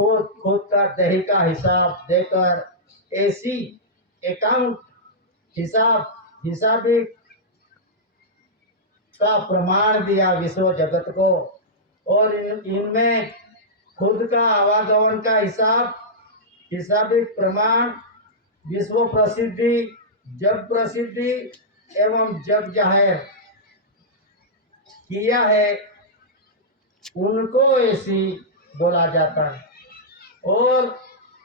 खुद खुद का दही का हिसाब देकर ऐसी अकाउंट हिसाबी का प्रमाण दिया विश्व जगत को। और इनमें खुद का आवागमन का हिसाबी प्रमाण, विश्व प्रसिद्धि, जग प्रसिद्धि एवं जग जाहिर किया है, उनको ऐसी बोला जाता है। और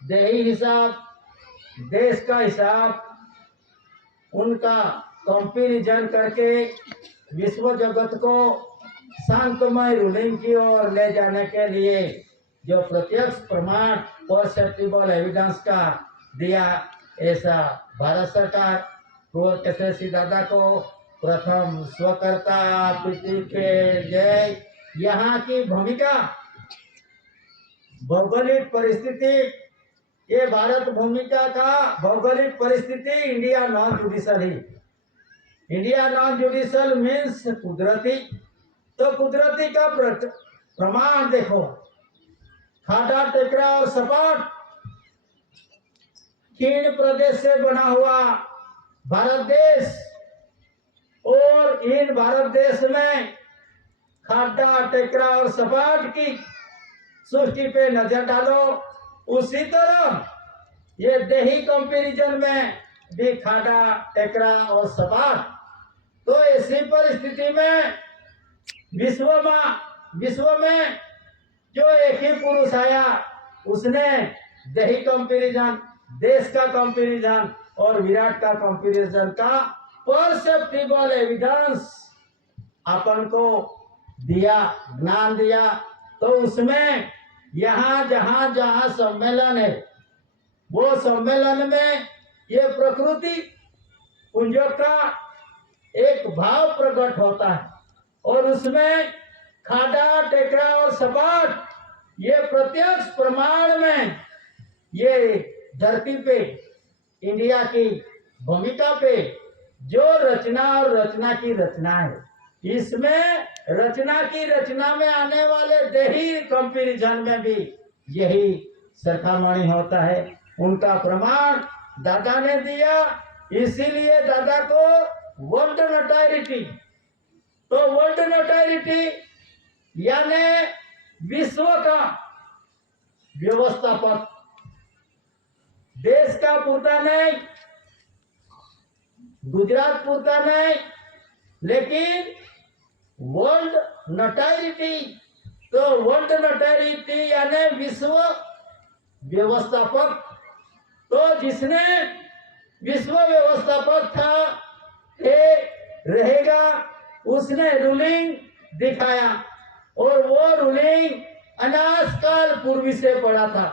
देही हिसाब, देश का हिसाब, उनका कंपैरिजन करके विश्व जगत को शांतमय रूलिंग की ओर ले जाने के लिए जो प्रत्यक्ष प्रमाण परसेप्टिबल एविडेंस का दिया, ऐसा भारत सरकार कुंवर केशव दादा को प्रथम स्वकर्ता प्रीति के जय। यहाँ की भूमिका, भौगोलिक परिस्थिति, ये भारत भूमिका का भौगोलिक परिस्थिति इंडिया नॉन जुडिशल ही। इंडिया नॉन जुडिशल मीन्स कुदरती। तो कुदरती का प्रमाण देखो, खाड़ा टेकरा और सपाट खीण प्रदेश से बना हुआ भारत देश, और इन भारत देश में खाड़ा टेकरा और सपाट की सृष्टि पे नजर डालो। उसी तरह ये देही कंपैरिजन में भी खाड़ा टेकरा और सपाट। तो ऐसी परिस्थिति में विश्व में जो एक ही पुरुष आया, उसने देही कंपैरिजन, देश का कंपैरिजन और विराट का कंपैरिजन का परसेप्टिबल एविडेंस अपन को दिया, ज्ञान दिया। तो उसमें यहाँ जहाँ जहाँ सम्मेलन है, वो सम्मेलन में ये प्रकृति पुंजों का एक भाव प्रकट होता है, और उसमें खाड़ा टेकरा और सपाट ये प्रत्यक्ष प्रमाण में ये धरती पे इंडिया की भूमिका पे जो रचना और रचना की रचना है, इसमें रचना की रचना में आने वाले देही कंपैरिजन में भी यही सरखामणि होता है। उनका प्रमाण दादा ने दिया, इसीलिए दादा को वर्ल्ड नोटोरिटी। तो वर्ल्ड नोटोरिटी यानी विश्व का व्यवस्थापक, देश का पूरता नहीं, गुजरात पूरता नहीं, लेकिन वर्ल्ड नोटोरिटी। तो वर्ल्ड नोटोरिटी यानी विश्व व्यवस्थापक। तो जिसने विश्व व्यवस्थापक था रहेगा, उसने रूलिंग दिखाया, और वो रूलिंग अनाज काल पूर्वी से पड़ा था।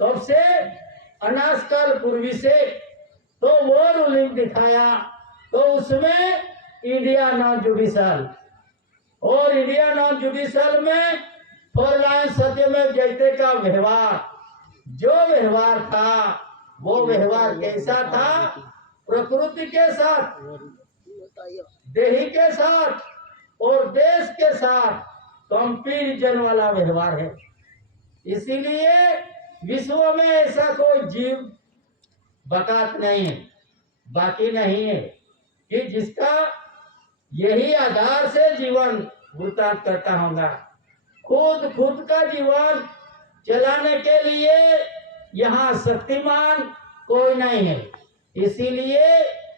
कब से? अनाज काल पूर्वी से। तो वो रूलिंग दिखाया, तो उसमें इंडिया नॉन जुडिशल, और इंडिया नॉन जुडिशल में फॉर लाइन सत्यमेव जयते का व्यवहार, जो व्यवहार था वो व्यवहार कैसा था? प्रकृति के साथ, देही के साथ और देश के साथ कंपैरिजन वाला व्यवहार है। इसीलिए विश्व में ऐसा कोई जीव बकात नहीं है, बाकी नहीं है, कि जिसका यही आधार से जीवन वृतांत करता होगा। खुद का जीवन चलाने के लिए यहाँ शक्तिमान कोई नहीं है। इसीलिए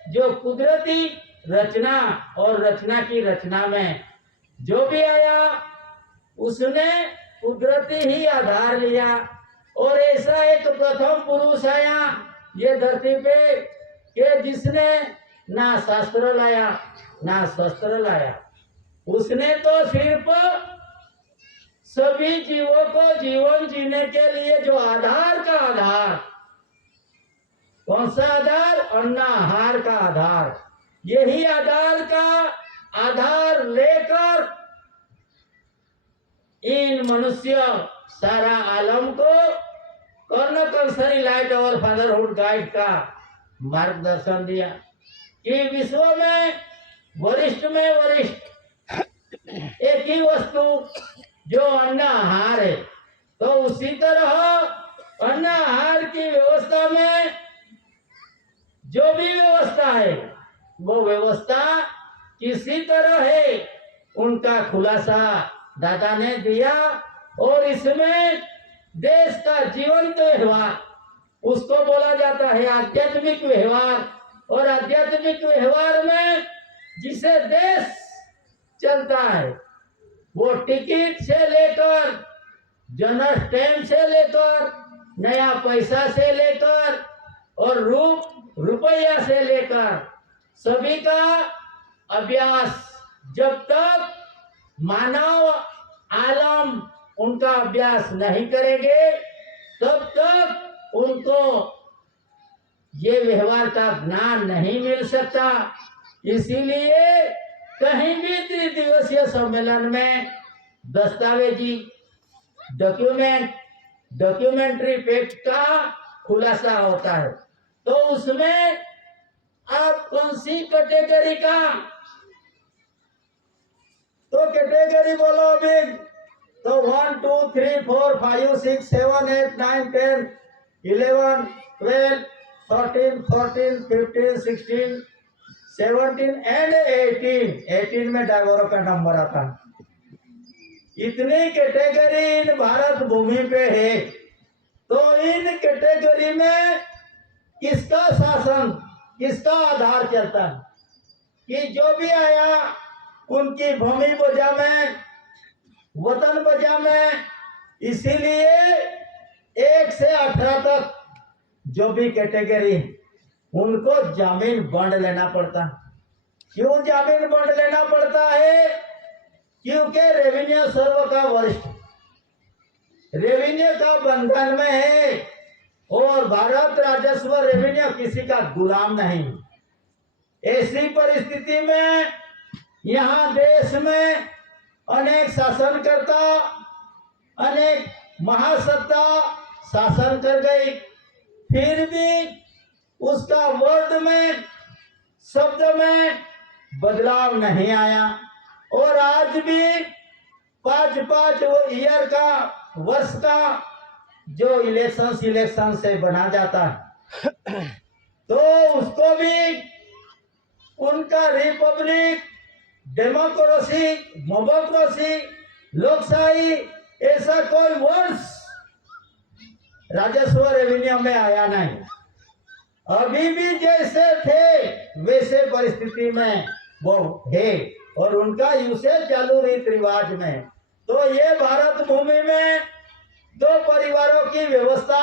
जो कुदरती रचना और रचना की रचना में जो भी आया, उसने कुदरती ही आधार लिया। और ऐसा एक प्रथम पुरुष आया ये धरती पे कि जिसने ना शास्त्र लाया ना शस्त्र लाया, उसने तो सिर्फ सभी जीवों को जीवन जीने के लिए जो आधार का आधार, कौन सा आधार? अन्न आहार का आधार, यही आधार का आधार लेकर इन मनुष्य सारा आलम को कर्ण कंसरी लाइट और फादरहुड गाइड का मार्गदर्शन दिया कि विश्व में वरिष्ठ एक ही वस्तु जो अन्न आहार है, तो उसी तरह अन्न आहार की व्यवस्था में जो भी व्यवस्था है वो व्यवस्था किसी तरह है उनका खुलासा दादा ने दिया। और इसमें देश का जीवंत व्यवहार उसको बोला जाता है आध्यात्मिक व्यवहार। और आध्यात्मिक व्यवहार में जिसे देश चलता है वो टिकट से लेकर जनरल स्टैम्प से लेकर नया पैसा से लेकर और रुपया से लेकर सभी का अभ्यास जब तक मानव आलम उनका अभ्यास नहीं करेंगे तब तक उनको ये व्यवहार का ज्ञान नहीं मिल सकता। इसीलिए कहीं भी त्रिदिवसीय सम्मेलन में दस्तावेजी डॉक्यूमेंट्री फैक्ट का खुलासा होता है। तो उसमें आप कौन सी कैटेगरी का, तो कैटेगरी बोलो अभी। तो 1 2 3 4 5 6 7 8 9 10 11 12 13 14 15 16 17 एंड 18 में ड्राइवरों का नंबर आता है। इतनी कैटेगरी इन भारत भूमि पे है। तो इन कैटेगरी में किसका शासन, किसका आधार चलता है कि जो भी आया उनकी भूमि बजा में, वतन बजा में। इसीलिए 1 से 18 तक जो भी कैटेगरी उनको जामीन बंड लेना पड़ता। क्यों जामीन बंड लेना पड़ता है? क्योंकि रेवेन्यू सर्व का वरिष्ठ रेवेन्यू का बंधन में है और भारत राजस्व रेवेन्यू किसी का गुलाम नहीं। ऐसी परिस्थिति में यहाँ देश में अनेक शासनकर्ता, अनेक महासत्ता शासन कर गई, फिर भी उसका वर्ड में, शब्द में बदलाव नहीं आया। और आज भी 5-5 ईयर का, वर्ष का जो इलेक्शन से बना जाता है तो उसको भी उनका रिपब्लिक, डेमोक्रेसी, लोकशाही ऐसा कोई वर्ष राजस्व रेवेन्यू में आया नहीं। अभी भी जैसे थे वैसे परिस्थिति में वो है और उनका यूसेज चालू रीति रिवाज में। तो ये भारत भूमि में 2 परिवारों की व्यवस्था,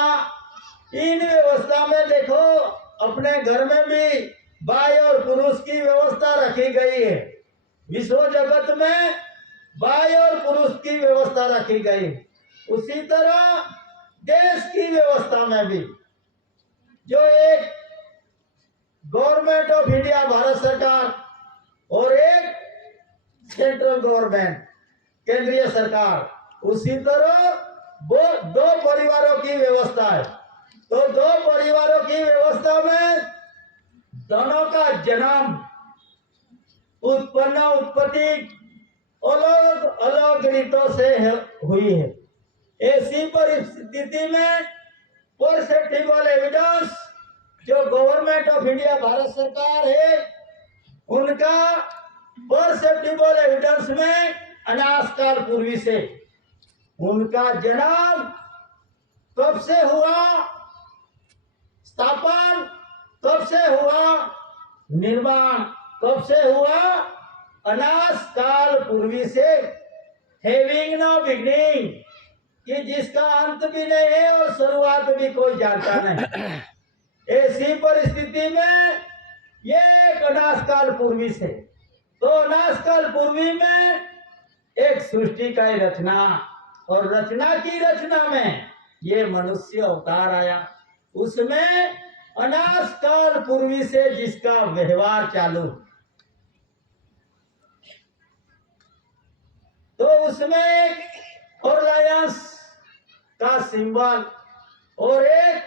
इन व्यवस्था में देखो अपने घर में भी बाई और पुरुष की व्यवस्था रखी गई है। विश्व जगत में बाई और पुरुष की व्यवस्था रखी गई। उसी तरह देश की व्यवस्था में भी जो एक गवर्नमेंट ऑफ इंडिया भारत सरकार और एक सेंट्रल गवर्नमेंट केंद्रीय सरकार, उसी तरह वो 2 परिवारों की व्यवस्था है। तो 2 परिवारों की व्यवस्था में दोनों का जन्म, उत्पत्ति अलग अलग रीतों से हुई है। ऐसी परिस्थिति में परसेप्टिबल एविडेंस जो गवर्नमेंट ऑफ इंडिया भारत सरकार है उनका परसेप्टिबल एविडेंस में अनाज काल पूर्वी से उनका जन्म कब से हुआ, स्थापन कब से हुआ, निर्माण कब से हुआ, अनाज काल पूर्वी से, हैविंग नो बिगनिंग, कि जिसका अंत भी नहीं है और शुरुआत भी कोई जानता नहीं। ऐसी परिस्थिति में ये एक अनाज काल पूर्वी से, तो अनाज काल पूर्वी में एक सृष्टि का ही रचना, और रचना की रचना में ये मनुष्य अवतार आया। उसमें अनाज काल पूर्वी से जिसका व्यवहार चालू, तो उसमें एक ऑर्लायंस का सिंबल और एक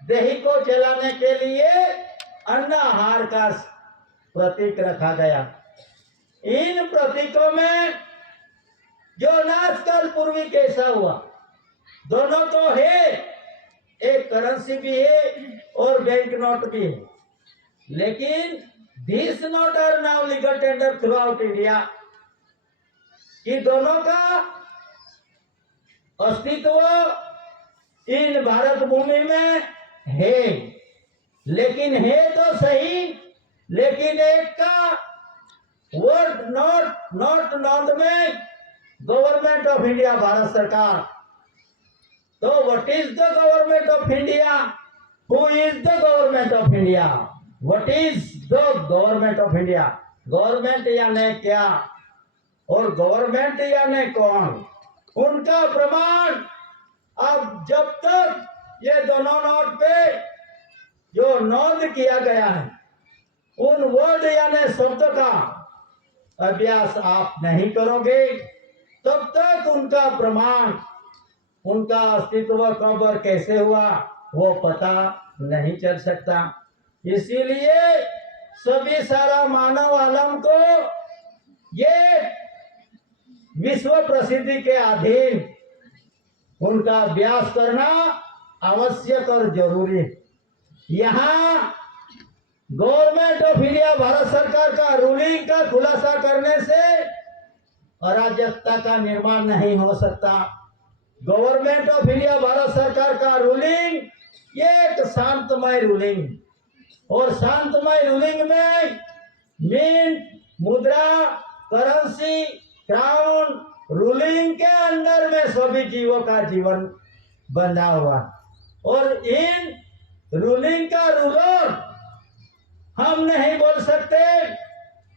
देही को चलाने के लिए अन्न आहार का प्रतीक रखा गया। इन प्रतीकों में जो अनाज काल पूर्वी कैसा हुआ, दोनों तो है, एक करेंसी भी है और बैंक नोट भी है, लेकिन this note are now legal tender throughout India. कि दोनों का अस्तित्व इन भारत भूमि में है, लेकिन है तो सही, लेकिन एक का वर्ड नोट नोट में गवर्नमेंट ऑफ इंडिया भारत सरकार। तो what is the government of India? Who is the government of India? What is the government of India? Government यानी क्या और गवर्नमेंट यानी कौन, उनका प्रमाण अब जब तक ये दोनों नोट पे जो नोंद किया गया है उन वर्ड यानी शब्द का अभ्यास आप नहीं करोगे तब तक उनका प्रमाण, उनका अस्तित्व कब और कैसे हुआ वो पता नहीं चल सकता। इसीलिए सभी सारा मानव आलम को ये विश्व प्रसिद्धि के अधीन उनका अभ्यास करना आवश्यक और जरूरी है। यहाँ गवर्नमेंट ऑफ इंडिया भारत सरकार का रूलिंग का खुलासा करने से अराजकता का निर्माण नहीं हो सकता। गवर्नमेंट ऑफ इंडिया भारत सरकार का रूलिंग ये एक शांतमय रूलिंग और शांतमय रूलिंग में मिंट, मुद्रा, करेंसी, क्राउन रूलिंग के अंदर में सभी जीवों का जीवन बंधा हुआ और इन रूलिंग का रूलर हम नहीं बोल सकते।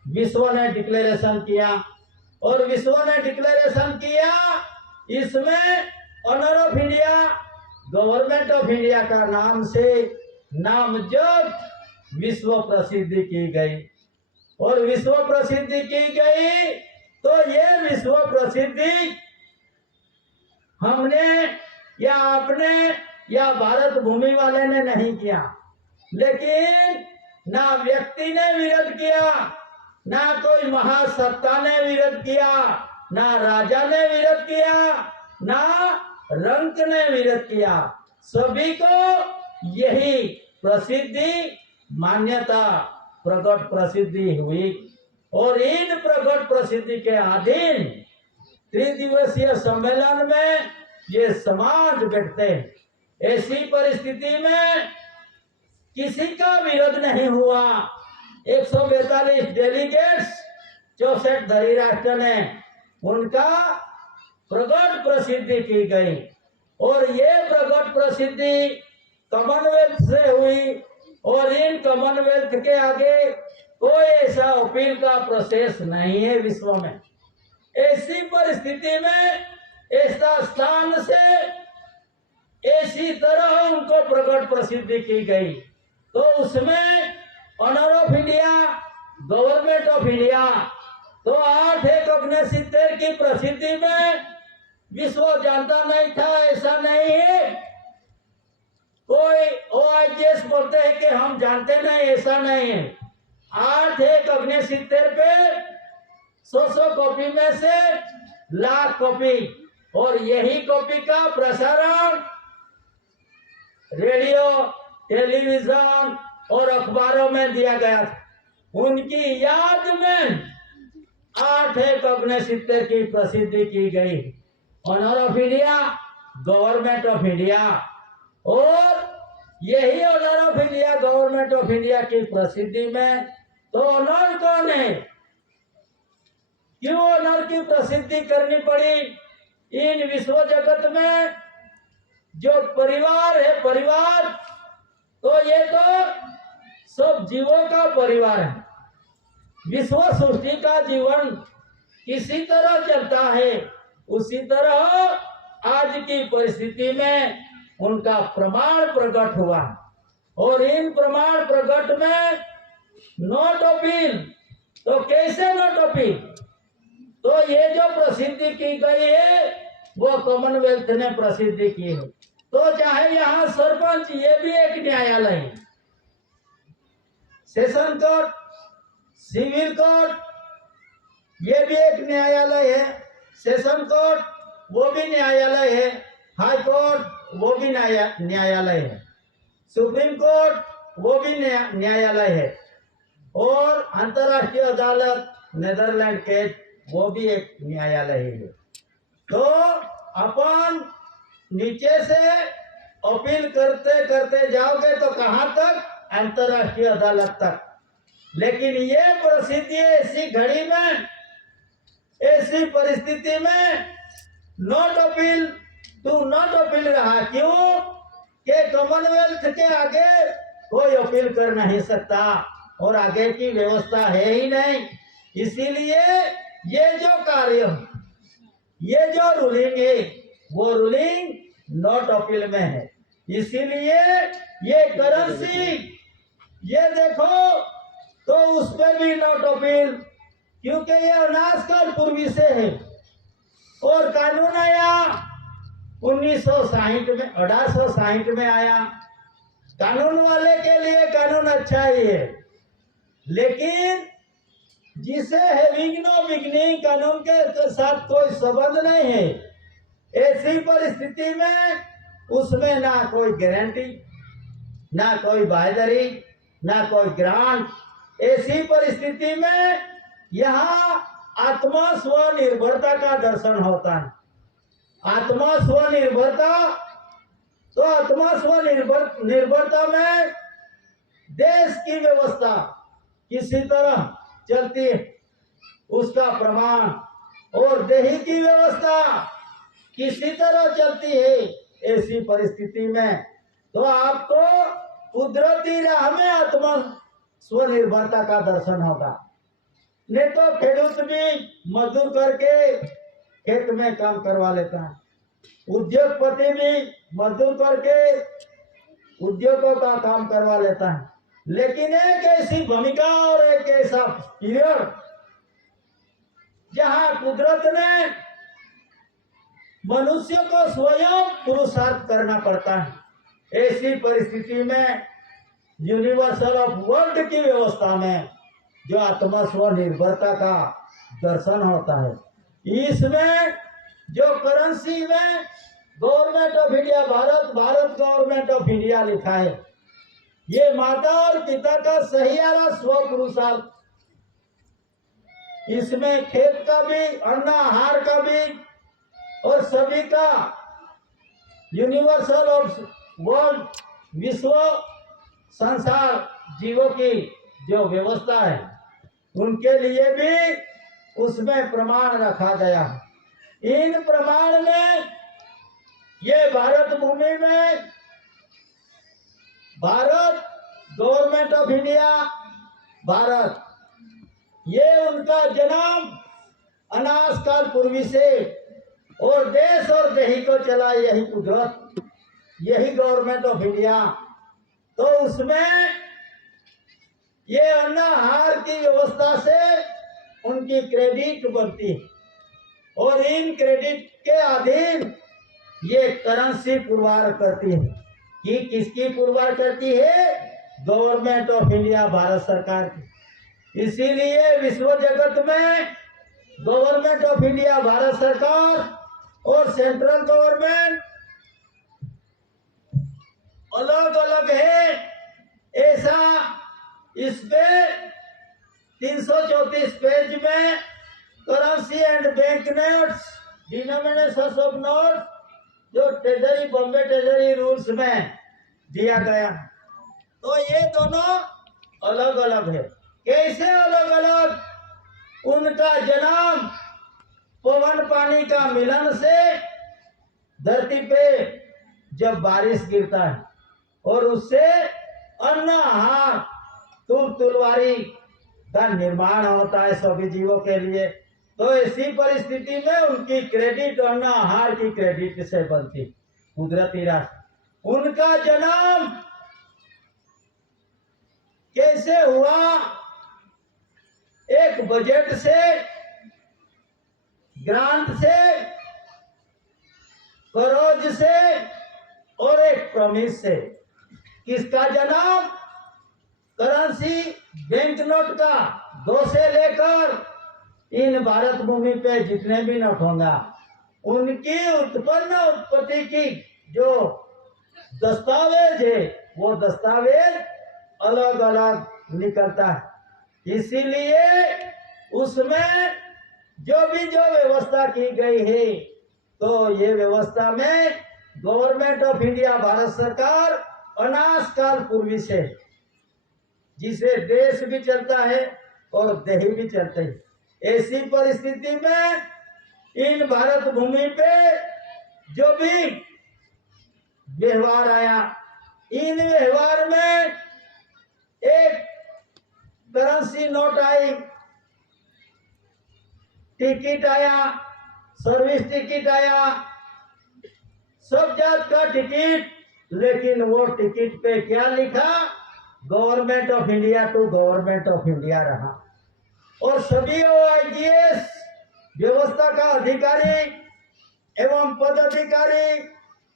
विश्व ने डिक्लेरेशन किया और विश्व ने डिक्लेरेशन किया, इसमें honour of India, government of India का नाम से नामजद विश्व प्रसिद्धि की गई और विश्व प्रसिद्धि की गई। तो ये विश्व प्रसिद्धि हमने या आपने या भारत भूमि वाले ने नहीं किया, लेकिन ना व्यक्ति ने विरोध किया, ना कोई महासत्ता ने विरोध किया, ना राजा ने विरोध किया, ना रंक ने विरोध किया। सभी को यही प्रसिद्धि मान्यता प्रकट प्रसिद्धि हुई और इन प्रकट प्रसिद्धि के अधीन त्रिदिवसीय सम्मेलन में ये समाज बैठते हैं। ऐसी परिस्थिति में किसी का विरोध नहीं हुआ। 142 डेलीगेट्स 64 धरी राष्ट्र ने उनका प्रकट प्रसिद्धि की गई और ये प्रकट प्रसिद्धि कॉमनवेल्थ से हुई और इन कॉमनवेल्थ के आगे कोई ऐसा अपील का प्रोसेस नहीं है विश्व में। ऐसी परिस्थिति में ऐसा स्थान से ऐसी तरह उनको प्रकट प्रसिद्धि की गई, तो उसमें honour of India, government of India, तो 8/1/69 की प्रसिद्धि में विश्व जानता नहीं था, ऐसा नहीं है। कोई OIGS बोलते हैं कि हम जानते नहीं, ऐसा नहीं है। 8/1/69 पे 100 कॉपी में से लाख कॉपी और यही कॉपी का प्रसारण रेडियो, टेलीविजन और अखबारों में दिया गया था। उनकी याद में 8/1/69 की प्रसिद्धि की गई। Honour of India, government of India, और यही honour of India, government of India की प्रसिद्धि में तो ऑनर कौन है? क्यों ऑनर की प्रसिद्धि करनी पड़ी? इन विश्व जगत में जो परिवार है, परिवार तो ये तो सब जीवों का परिवार है। विश्व सृष्टि का जीवन किसी तरह चलता है, उसी तरह आज की परिस्थिति में उनका प्रमाण प्रकट हुआ और इन प्रमाण प्रकट में नोट अपील। तो कैसे नोट अपील? तो ये जो प्रसिद्धि की गई है वो कॉमनवेल्थ ने प्रसिद्धि की है। तो चाहे यहाँ सरपंच, ये भी एक न्यायालय है, सेशन कोर्ट, सिविल कोर्ट, ये भी एक न्यायालय है, सेशन कोर्ट वो भी न्यायालय है, हाई कोर्ट वो भी न्यायालय है, सुप्रीम कोर्ट वो भी न्यायालय है, और अंतर्राष्ट्रीय अदालत नेदरलैंड के वो भी एक न्यायालय है। तो अपन नीचे से अपील करते करते जाओगे तो कहाँ तक? अंतर्राष्ट्रीय अदालत तक। लेकिन ये परिस्थिति ऐसी घड़ी में, ऐसी परिस्थिति में not appeal to not appeal रहा। क्यों? कि कॉमनवेल्थ के आगे कोई अपील कर नहीं सकता और आगे की व्यवस्था है ही नहीं। इसीलिए ये जो कार्य, ये जो रूलिंग है वो रूलिंग नॉट अपील में है। इसीलिए ये करेंसी, ये देखो तो उस पर भी नॉट अपील, क्योंकि ये अनाजकाल पूर्वी से है। और कानून आया 1960 में, 1860 में आया। कानून वाले के लिए कानून अच्छा ही है, लेकिन जिसे हैविंग नो बिगनिंग, कानून के साथ कोई संबंध नहीं है, ऐसी परिस्थिति में उसमें ना कोई गारंटी, ना कोई बायदरी, ना कोई ग्रांट। ऐसी परिस्थिति में यहाँ आत्मा स्वनिर्भरता का दर्शन होता है। आत्मा स्वनिर्भरता, तो आत्मा स्वनिर्भरता में देश की व्यवस्था किसी तरह चलती है, उसका प्रमाण, और देही की व्यवस्था किसी तरह चलती है। ऐसी परिस्थिति में तो आपको कुदरती राह में आत्मा स्वनिर्भरता का दर्शन होगा। नहीं तो खेडूत भी मजदूर करके खेत में काम करवा लेता है, उद्योगपति भी मजदूर करके उद्योगों का काम करवा लेता है। लेकिन एक ऐसी भूमिका और एक ऐसा पीरियड जहां कुदरत ने मनुष्य को स्वयं पुरुषार्थ करना पड़ता है। ऐसी परिस्थिति में यूनिवर्सल ऑफ वर्ल्ड की व्यवस्था में जो आत्मा स्वनिर्भरता का दर्शन होता है, इसमें जो करेंसी में government of India, Bharat government of India लिखा है, ये माता और पिता का सहियारा स्व पुरुषार्थ। इसमें खेत का भी, अन्न आहार का भी, और सभी का यूनिवर्सल ऑफ वर्ल्ड, विश्व संसार जीवों की जो व्यवस्था है, उनके लिए भी उसमें प्रमाण रखा गया है। इन प्रमाण में ये भारत भूमि में Bharat government of India, Bharat, ये उनका जन्म अनाजकाल पूर्वी से, और देश और देही को चला यही कुदरत, यही गवर्नमेंट ऑफ इंडिया। तो उसमें ये अन्न आहार की व्यवस्था से उनकी क्रेडिट बनती है, और इन क्रेडिट के अधीन ये करेंसी पुरवार करती है। कि किसकी पुरवार करती है? गवर्नमेंट ऑफ इंडिया, भारत सरकार की। इसीलिए विश्व जगत में गवर्नमेंट ऑफ इंडिया, भारत सरकार और सेंट्रल गवर्नमेंट अलग अलग है। ऐसा इस पे 334 पेज में currency and bank notes, denomination of note, जो ट्रेजरी, बॉम्बे ट्रेजरी रूल्स में दिया गया। तो ये दोनों अलग अलग है। कैसे अलग अलग? उनका जन्म पवन पानी का मिलन से धरती पे जब बारिश गिरता है, और उससे अन्न आहार, तुलवारी का निर्माण होता है सभी जीवों के लिए। तो ऐसी परिस्थिति में उनकी क्रेडिट, अन्न आहार की क्रेडिट से बनती कुदरती राशि। उनका जन्म कैसे हुआ? एक बजट से, ग्रांट से, करोज से, और एक प्रॉमिस से। किसका जन्म? करेंसी, बैंक नोट का 2 से लेकर इन भारत भूमि पे जितने भी नोट होगा उनकी उत्पत्ति की जो दस्तावेज है वो दस्तावेज अलग अलग निकलता है। इसीलिए उसमें जो व्यवस्था की गई है तो ये व्यवस्था में गवर्नमेंट ऑफ इंडिया भारत सरकार अनाज काल पूर्वी से जिसे देश भी चलता है और देही भी चलते हैं। ऐसी परिस्थिति में इन भारत भूमि पे जो भी व्यवहार आया, इन व्यवहार में एक करेंसी नोट आई, टिकट आया, सर्विस टिकट आया, सब जात का टिकट, लेकिन वो टिकट पे क्या लिखा? Government of India to government of India रहा। और सभी OIGS व्यवस्था का अधिकारी एवं पदाधिकारी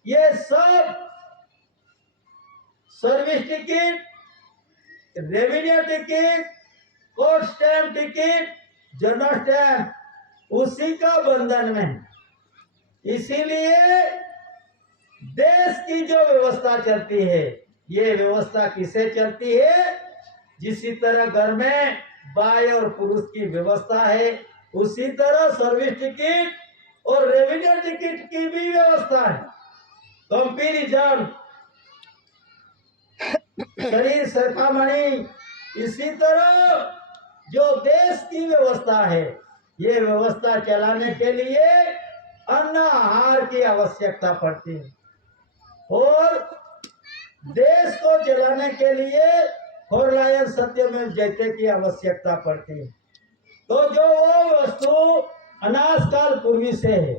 ये सब service ticket, revenue ticket, court stamp ticket, general stamp उसी का बंधन में। इसीलिए देश की जो व्यवस्था चलती है ये व्यवस्था किसे चलती है? जिसी तरह घर में बाय और पुरुष की व्यवस्था है उसी तरह सर्विस टिकट और रेवेन्यू टिकट की भी व्यवस्था है। कंपैरिजन शरीर सरखामणि, इसी तरह जो देश की व्यवस्था है ये व्यवस्था चलाने के लिए अन्न आहार की आवश्यकता पड़ती है और देश को चलाने के लिए फॉरलाइन सत्यमेव जयते की आवश्यकता पड़ती है। तो जो वो वस्तु अनाज काल पूर्वी से है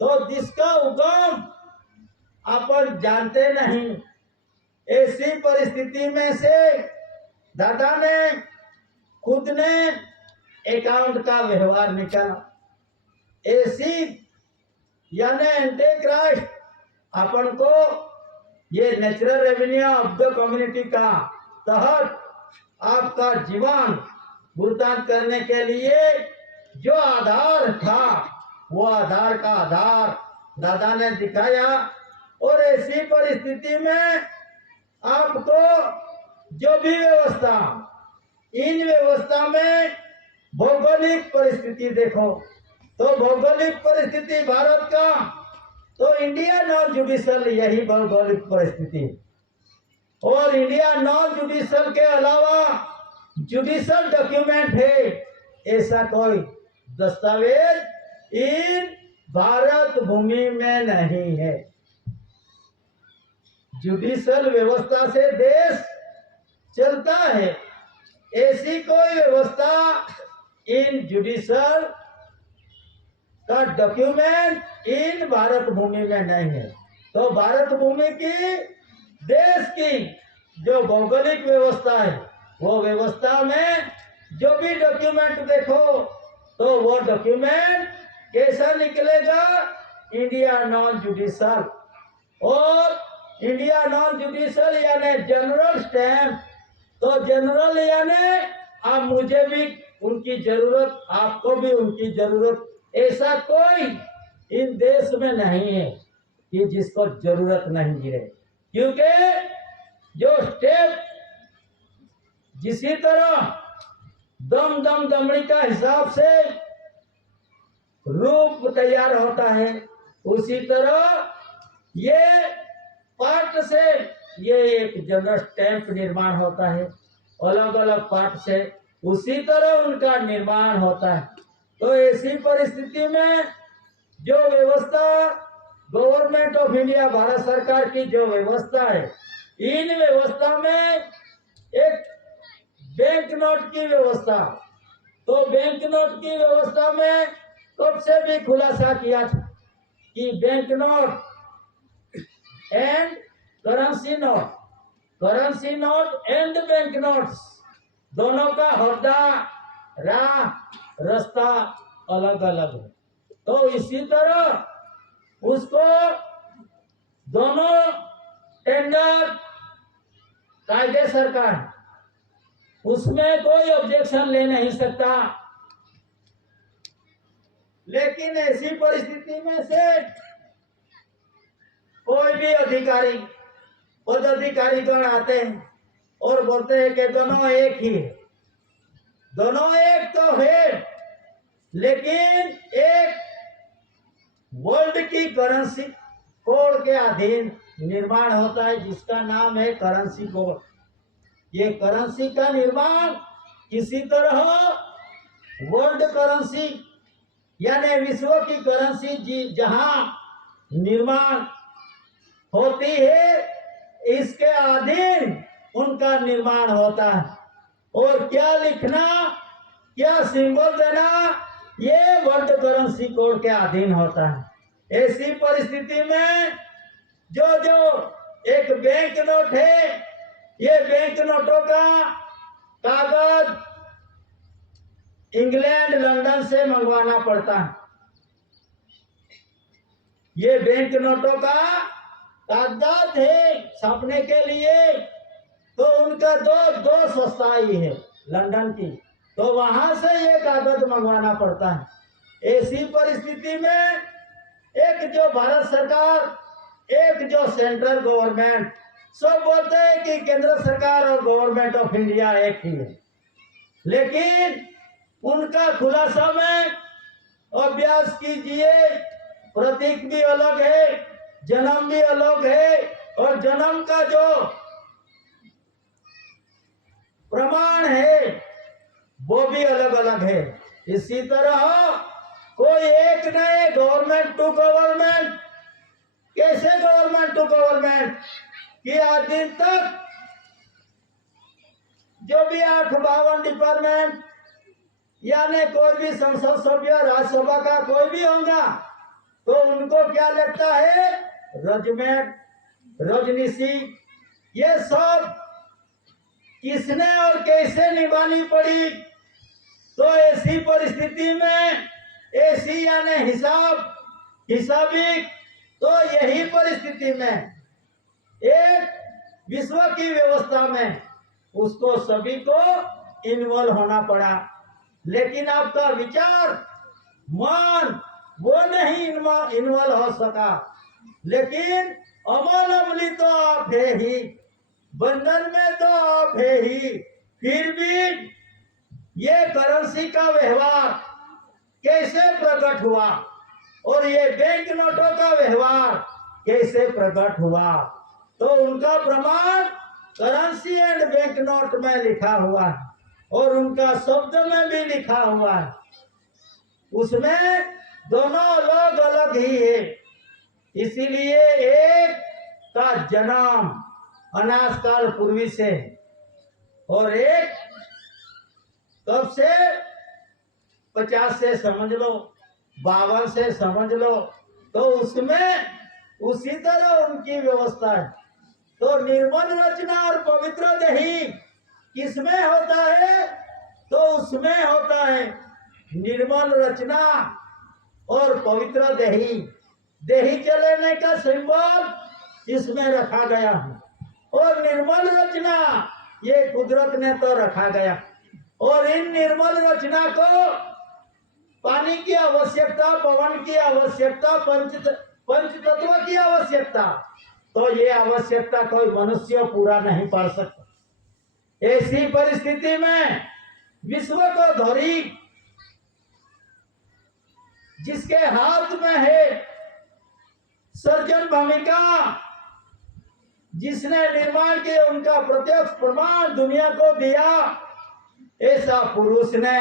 तो जिसका उगम अपन जानते नहीं, ऐसी परिस्थिति में से दादा ने खुद ने अकाउंट का व्यवहार निकाला। ऐसी यानी एंटीक्राइस्ट अपन को ये natural revenue of the community का तहत आपका जीवन भुगतान करने के लिए जो आधार था वो आधार का आधार दादा ने दिखाया। और ऐसी परिस्थिति में आपको जो भी व्यवस्था, इन व्यवस्था में भौगोलिक परिस्थिति देखो तो भौगोलिक परिस्थिति भारत का तो इंडिया नॉन जुडिशल यही भौगोलिक परिस्थिति। और इंडिया नॉन जुडिशल के अलावा जुडिशल डॉक्यूमेंट है ऐसा कोई दस्तावेज इन भारत भूमि में नहीं है। जुडिशल व्यवस्था से देश चलता है, ऐसी कोई व्यवस्था इन जुडिशल का डॉक्यूमेंट इन भारत भूमि में नहीं है। तो भारत भूमि की देश की जो भौगोलिक व्यवस्था है वो व्यवस्था में जो भी डॉक्यूमेंट देखो तो वो डॉक्यूमेंट कैसा निकलेगा? India non judicial. और इंडिया नॉन जुडिशल यानी जनरल स्टैम्प। तो जनरल यानी आप मुझे भी उनकी जरूरत, आपको भी उनकी जरूरत, ऐसा कोई इन देश में नहीं है कि जिसको जरूरत नहीं है। क्योंकि जो स्टेप जिसी तरह दमड़ी का हिसाब से रूप तैयार होता है उसी तरह ये पार्ट से ये एक जनरल स्टैंप निर्माण होता है, अलग अलग पार्ट से उसी तरह उनका निर्माण होता है। तो ऐसी परिस्थिति में जो व्यवस्था गवर्नमेंट ऑफ इंडिया भारत सरकार की जो व्यवस्था है, इन व्यवस्था में एक बैंक नोट की व्यवस्था, तो बैंक नोट की व्यवस्था में कब से भी खुलासा किया था कि bank note and currency note and bank notes दोनों का होद्दा, राह, रास्ता अलग अलग है। तो इसी तरह उसको दोनों टेंडर कायदे सरकार, उसमें कोई ऑब्जेक्शन ले नहीं सकता। लेकिन ऐसी परिस्थिति में से कोई भी अधिकारी पदाधिकारी गण आते हैं और बोलते हैं कि दोनों एक ही है। दोनों एक तो है, लेकिन एक वर्ल्ड की करेंसी कोड के अधीन निर्माण होता है, जिसका नाम है करेंसी कोड। ये करेंसी का निर्माण किसी तरह वर्ल्ड करेंसी यानी विश्व की करेंसी जहां निर्माण होती है, इसके अधीन उनका निर्माण होता है। और क्या लिखना, क्या सिंबल देना, ये वर्ल्ड करेंसी कोड के अधीन होता है। ऐसी परिस्थिति में जो एक बैंक नोट है, ये बैंक नोटों का कागज इंग्लैंड लंदन से मंगवाना पड़ता है। ये बैंक नोटों का कागजात है छापने के लिए, तो उनका दो संस्थाई है लंदन की, तो वहां से ये कागज मंगवाना पड़ता है। ऐसी परिस्थिति में एक जो भारत सरकार, एक जो सेंट्रल गवर्नमेंट, सब बोलते हैं कि केंद्र सरकार और गवर्नमेंट ऑफ इंडिया एक ही है, लेकिन उनका खुलासा में अभ्यास कीजिए। प्रतीक भी अलग है, जन्म भी अलग है, और जन्म का जो प्रमाण है वो भी अलग अलग है। इसी तरह कोई एक नए गवर्नमेंट टू गवर्नमेंट, कैसे गवर्नमेंट टू गवर्नमेंट कि आज दिन तक जो भी 852 डिपार्टमेंट यानी कोई भी संसद सभ्य, राज्यसभा का कोई भी होगा, तो उनको क्या लगता है, रेजिमेंट, रजनीसी, ये सब किसने और कैसे निभानी पड़ी। तो ऐसी परिस्थिति में ऐसी यानी हिसाबिक, तो यही परिस्थिति में एक विश्व की व्यवस्था में उसको सभी को इन्वॉल्व होना पड़ा, लेकिन आपका विचार मन वो नहीं इन्वॉल्व हो सका। लेकिन अमल अमली तो आप है ही, बंधन में तो आप है ही, फिर भी ये करेंसी का व्यवहार कैसे प्रकट हुआ और ये बैंक नोटों का व्यवहार कैसे प्रकट हुआ, तो उनका प्रमाण करेंसी एंड बैंक नोट में लिखा हुआ है और उनका शब्द में भी लिखा हुआ है। उसमें दोनों अलग अलग ही है। इसीलिए एक का जन्म अनाज काल पूर्वी से और एक कब से, 50 से समझ लो, 52 से समझ लो, तो उसमें उसी तरह उनकी व्यवस्था है। तो निर्मल रचना और पवित्र दही किसमें होता है, तो उसमें होता है निर्मल रचना और पवित्र दही। दही चलाने का सिंबल इसमें रखा गया है और निर्मल रचना ये कुदरत ने तो रखा गया। और इन निर्मल रचना को पानी की आवश्यकता, पवन की आवश्यकता, पंच तत्व की आवश्यकता, तो ये आवश्यकता कोई मनुष्य पूरा नहीं पाड़ सकता। ऐसी परिस्थिति में विश्व को धरी जिसके हाथ में है सर्जन भूमिका, जिसने निर्माण किया, उनका प्रत्यक्ष प्रमाण दुनिया को दिया, ऐसा पुरुष ने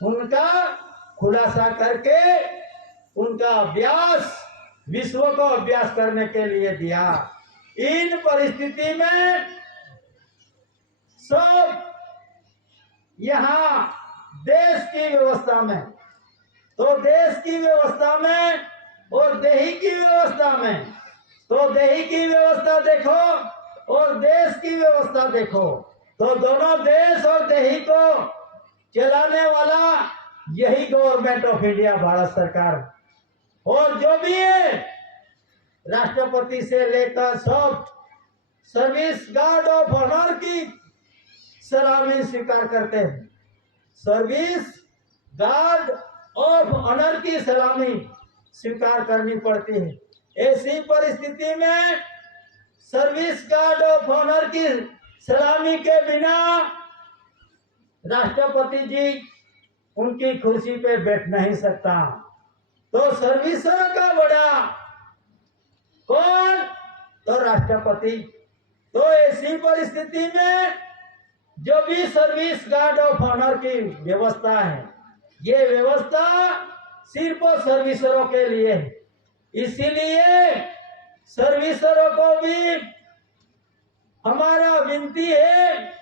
उनका खुलासा करके उनका अभ्यास विश्व को अभ्यास करने के लिए दिया। इन परिस्थिति में सब यहाँ देश की व्यवस्था में, तो देश की व्यवस्था में और देही की व्यवस्था में, तो देही की व्यवस्था देखो और देश की व्यवस्था देखो, तो दोनों देश और देही को चलाने वाला यही गवर्नमेंट ऑफ इंडिया, भारत सरकार। और जो भी है राष्ट्रपति से लेकर सब सर्विस गार्ड ऑफ ऑनर की सलामी स्वीकार करते हैं। सर्विस गार्ड ऑफ ऑनर की सलामी स्वीकार करनी पड़ती है। ऐसी परिस्थिति में सर्विस गार्ड ऑफ ऑनर की सलामी के बिना राष्ट्रपति जी उनकी कुर्सी पे बैठ नहीं सकता। तो सर्विसर का बड़ा कौन? तो राष्ट्रपति। तो ऐसी परिस्थिति में जो भी सर्विस गार्ड ऑफ ऑनर की व्यवस्था है, ये व्यवस्था सिर्फ सर्विसरों के लिए है। इसीलिए सर्विसरों को भी हमारा विनती है,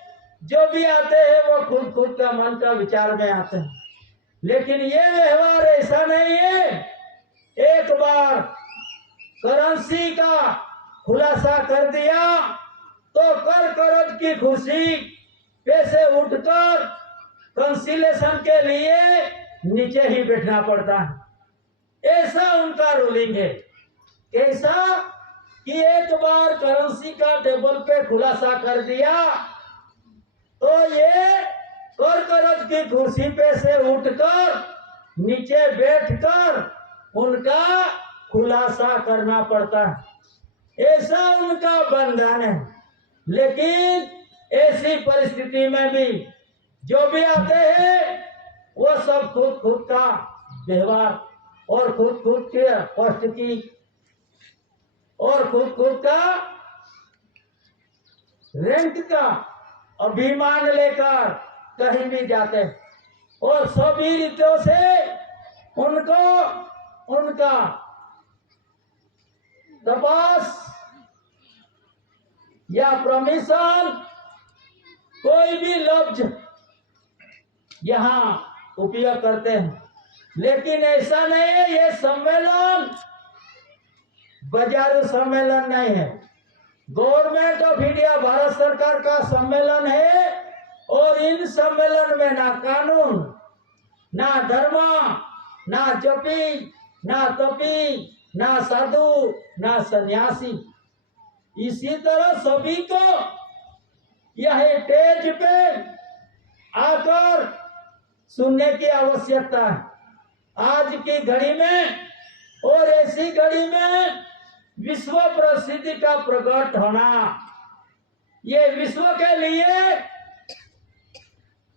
जो भी आते हैं वो खुद खुद का मन का विचार में आते हैं, लेकिन ये व्यवहार ऐसा नहीं है। एक बार करेंसी का खुलासा कर दिया तो कर करोड़ की खुशी पैसे उठकर कंसिलेशन के लिए नीचे ही बैठना पड़ता है। ऐसा उनका रूलिंग है। कैसा कि एक बार करेंसी का टेबल पे खुलासा कर दिया तो ये कर करोड़ की कुर्सी पे से उठकर नीचे बैठकर उनका खुलासा करना पड़ता है। ऐसा उनका बंधन है। लेकिन ऐसी परिस्थिति में भी जो भी आते हैं वो सब खुद खुद का व्यवहार और खुद खुद के कष्ट की और खुद खुद का रैंक का अभिमान लेकर कहीं भी जाते हैं और सभी रीतों से उनको उनका तपास या परमिशन कोई भी लफ्ज यहाँ उपयोग करते हैं। लेकिन ऐसा नहीं है, ये सम्मेलन बाजारू सम्मेलन नहीं है। गवर्नमेंट ऑफ इंडिया भारत सरकार का सम्मेलन है और इन सम्मेलन में ना कानून, ना धर्म, ना जपी, ना तपी, ना साधु, ना सन्यासी। इसी तरह सभी को यह स्टेज पे आकर सुनने की आवश्यकता है। आज की घड़ी में और ऐसी घड़ी में विश्व प्रसिद्धि का प्रकट होना ये विश्व के लिए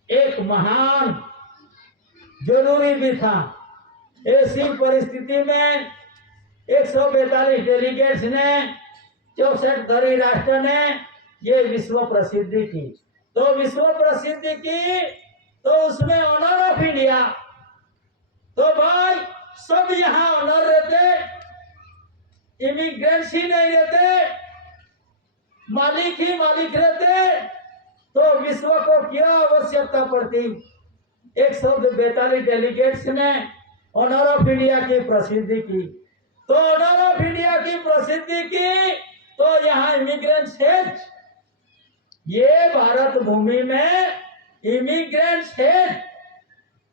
एक महान जरूरी भी था। ऐसी परिस्थिति में 142 डेलीगेट्स ने 64 धरी राष्ट्र ने ये विश्व प्रसिद्धि की। तो विश्व प्रसिद्धि की तो उसमें ऑनर ऑफ इंडिया, तो भाई सब यहाँ ऑनर रहते, इमिग्रेंट्स ही नहीं रहते, मालिक ही मालिक रहते, तो विश्व को क्या आवश्यकता पड़ती। 142 डेलीगेट्स ने ऑनर ऑफ इंडिया की प्रसिद्धि की। तो ऑनर ऑफ इंडिया की प्रसिद्धि की तो यहाँ इमिग्रेंट्स है। ये भारत भूमि में इमिग्रेंट्स है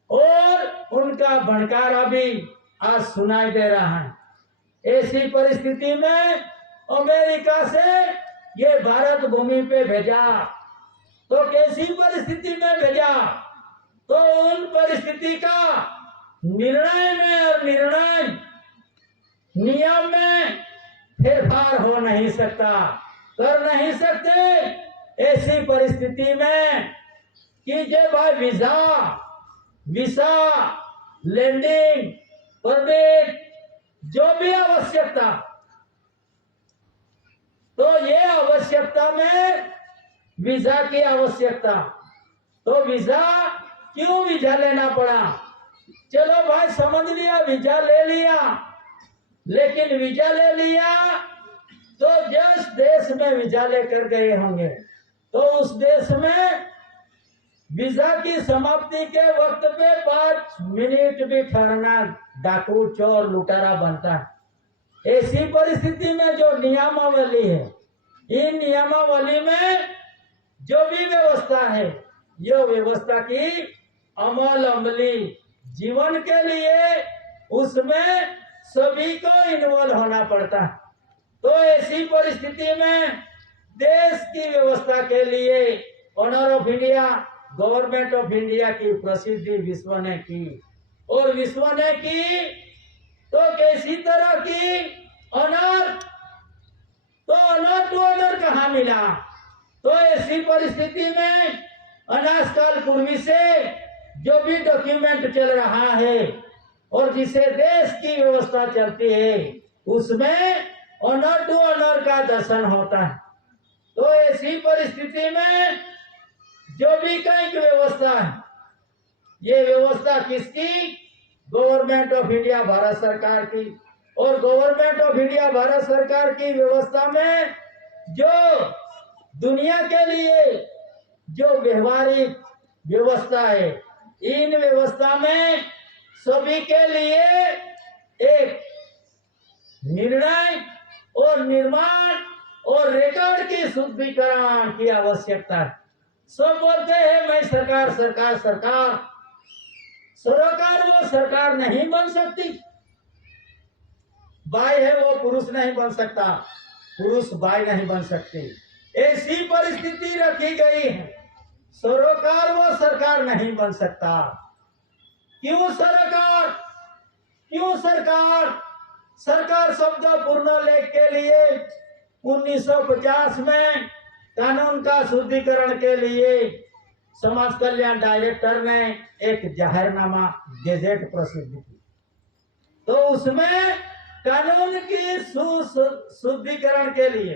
और उनका भड़कारा भी आज सुनाई दे रहा है। ऐसी परिस्थिति में अमेरिका से ये भारत भूमि पे भेजा तो कैसी परिस्थिति में भेजा, तो उन परिस्थिति का निर्णय में और निर्णय नियम में फेरफार हो नहीं सकता, कर नहीं सकते। ऐसी परिस्थिति में कीजिए भाई वीजा, लैंडिंग परमिट, जो भी आवश्यकता, तो ये आवश्यकता में वीजा की आवश्यकता। तो वीजा क्यों वीजा लेना पड़ा? चलो भाई समझ लिया, वीजा ले लिया, लेकिन वीजा ले लिया तो जिस देश में वीजा लेकर गए होंगे तो उस देश में वीजा की समाप्ति के वक्त पे 5 मिनट भी ठहरना डाकू, चोर, लुटारा बनता है। ऐसी परिस्थिति में जो नियमावली है, इन नियमावली में जो भी व्यवस्था है, ये व्यवस्था की अमली जीवन के लिए उसमें सभी को इन्वॉल्व होना पड़ता है। तो ऐसी परिस्थिति में देश की व्यवस्था के लिए honour of India, government of India की प्रसिद्धि विश्व ने की। और विश्व ने की तो कैसी तरह की ऑनर, तो ऑनर टू ऑनर कहाँ मिला। तो ऐसी परिस्थिति में अनाज काल पूर्वी से जो भी डॉक्यूमेंट चल रहा है और जिसे देश की व्यवस्था चलती है उसमें ऑनर टू ऑनर का दर्शन होता है। तो ऐसी परिस्थिति में जो भी कई व्यवस्था है, ये व्यवस्था किसकी, गवर्नमेंट ऑफ इंडिया भारत सरकार की। और गवर्नमेंट ऑफ इंडिया भारत सरकार की व्यवस्था में जो दुनिया के लिए जो व्यवहारिक व्यवस्था है, इन व्यवस्था में सभी के लिए एक निर्णय और निर्माण और रिकॉर्ड की शुद्धिकरण की आवश्यकता है। सब बोलते हैं मैं सरकार सरकार सरकार, सरकार वो सरकार नहीं बन सकती। बाई है वो पुरुष नहीं बन सकता, पुरुष बाई नहीं बन सकती। ऐसी परिस्थिति रखी गई है, सरोकार वो सरकार नहीं बन सकता। क्यों सरकार, क्यों सरकार? सरकार शब्द पूर्ण लेख के लिए 1950 में कानून का शुद्धिकरण के लिए समाज कल्याण डायरेक्टर ने एक जाहिरनामा गेजेट प्रसिद्ध की। तो उसमें कानून की शुद्धिकरण के लिए,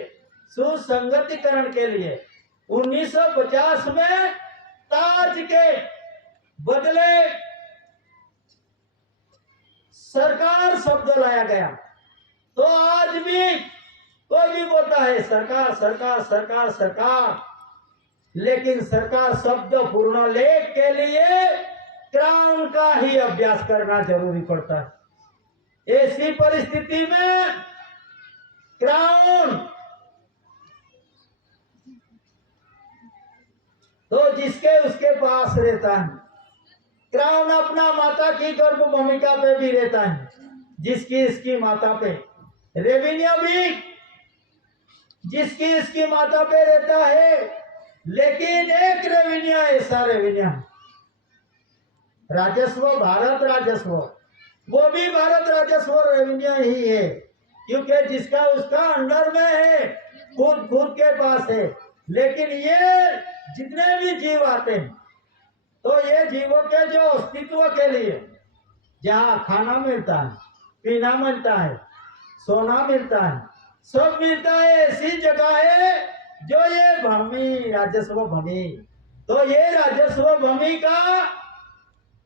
सुसंगतिकरण के लिए 1950 में ताज के बदले सरकार शब्द लाया गया। तो आज भी कोई भी बोलता है सरकार सरकार सरकार सरकार, लेकिन सरकार शब्द पूर्ण लेख के लिए क्राउन का ही अभ्यास करना जरूरी पड़ता है। ऐसी परिस्थिति में क्राउन तो जिसके उसके पास रहता है, क्राउन अपना माता की गर्भ भूमिका पे भी रहता है, जिसकी इसकी माता पे। रेवेन्यू भी जिसकी इसकी माता पे रहता है, लेकिन एक रेवेन्यू ऐसा रेवेन्यू राजस्व, भारत राजस्व, वो भी भारत राजस्व रेवेन्यू ही है, क्योंकि जिसका उसका अंडर में है, खुद खुद के पास है। लेकिन ये जितने भी जीव आते हैं, तो ये जीवों के जो अस्तित्व के लिए जहाँ खाना मिलता है, पीना मिलता है, सोना मिलता है, सब मिलता है, ऐसी जगह है जो ये भूमि राजस्व भूमि। तो ये राजस्व भूमि का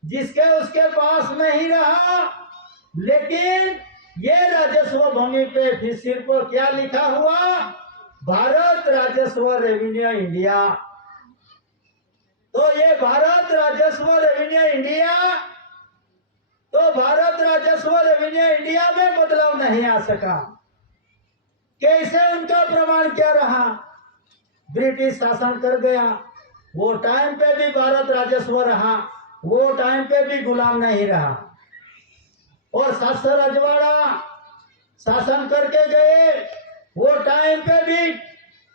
जिसके उसके पास नहीं रहा, लेकिन ये राजस्व भूमि पे फिर सिर्फ क्या लिखा हुआ, भारत राजस्व रेवेन्यू इंडिया। तो ये भारत राजस्व रेवेन्यू इंडिया, तो भारत राजस्व रेवेन्यू इंडिया में बदलाव नहीं आ सका। कैसे? उनका प्रमाण क्या रहा, ब्रिटिश शासन कर गया, वो टाइम पे भी भारत राजस्व रहा, वो टाइम पे भी गुलाम नहीं रहा। और शासक रजवाड़ा शासन करके गए, वो टाइम पे भी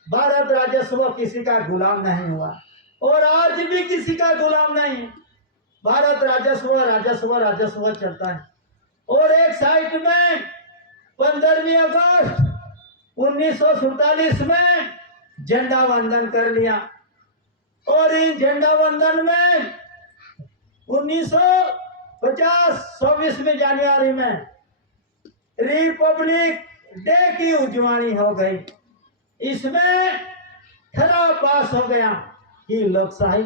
भारत राजस्व किसी का गुलाम नहीं हुआ, और आज भी किसी का गुलाम नहीं। भारत राजस्व राजस्व राजस्व चलता है। और एक साइड में 15 अगस्त 1947 में झंडा वंदन कर लिया, और इन झंडा वंदन में 1950 जनवरी में रिपब्लिक डे की उजवानी हो गई। इसमें ठराव पास हो गया कि लोकशाही,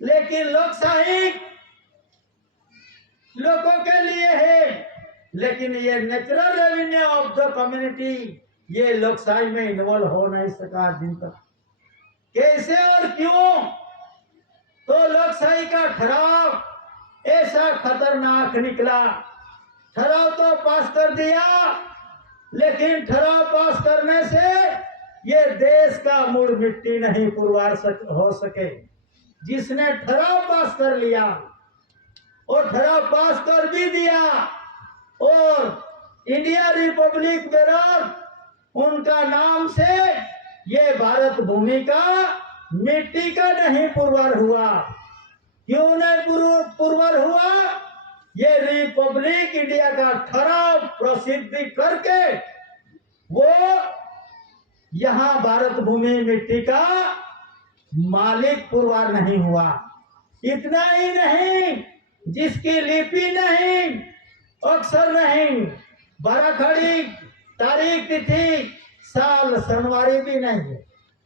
लेकिन लोकशाही लोगों के लिए है, लेकिन ये natural revenue of the community ये लोकशाही में इन्वॉल्व हो नहीं सका दिन तक। कैसे और क्यों? तो लोकशाही का ठराव ऐसा खतरनाक निकला। ठराव तो पास कर दिया, लेकिन ठराव पास करने से ये देश का मूड मिट्टी नहीं पुरवार हो सके। जिसने ठराव पास कर लिया और ठराव पास कर भी दिया, और इंडिया रिपब्लिक बेरार उनका नाम से ये भारत भूमि का मिट्टी का नहीं पुरवार हुआ। क्यों नहीं पुरवर हुआ? ये रिपब्लिक इंडिया का ठराव प्रसिद्धि करके वो यहाँ भारत भूमि मिट्टी का मालिक पुरवार नहीं हुआ। इतना ही नहीं, जिसकी लिपि नहीं, अक्षर नहीं, बाराखड़ी, तारीख, तिथि, साल, सनवारी भी नहीं है,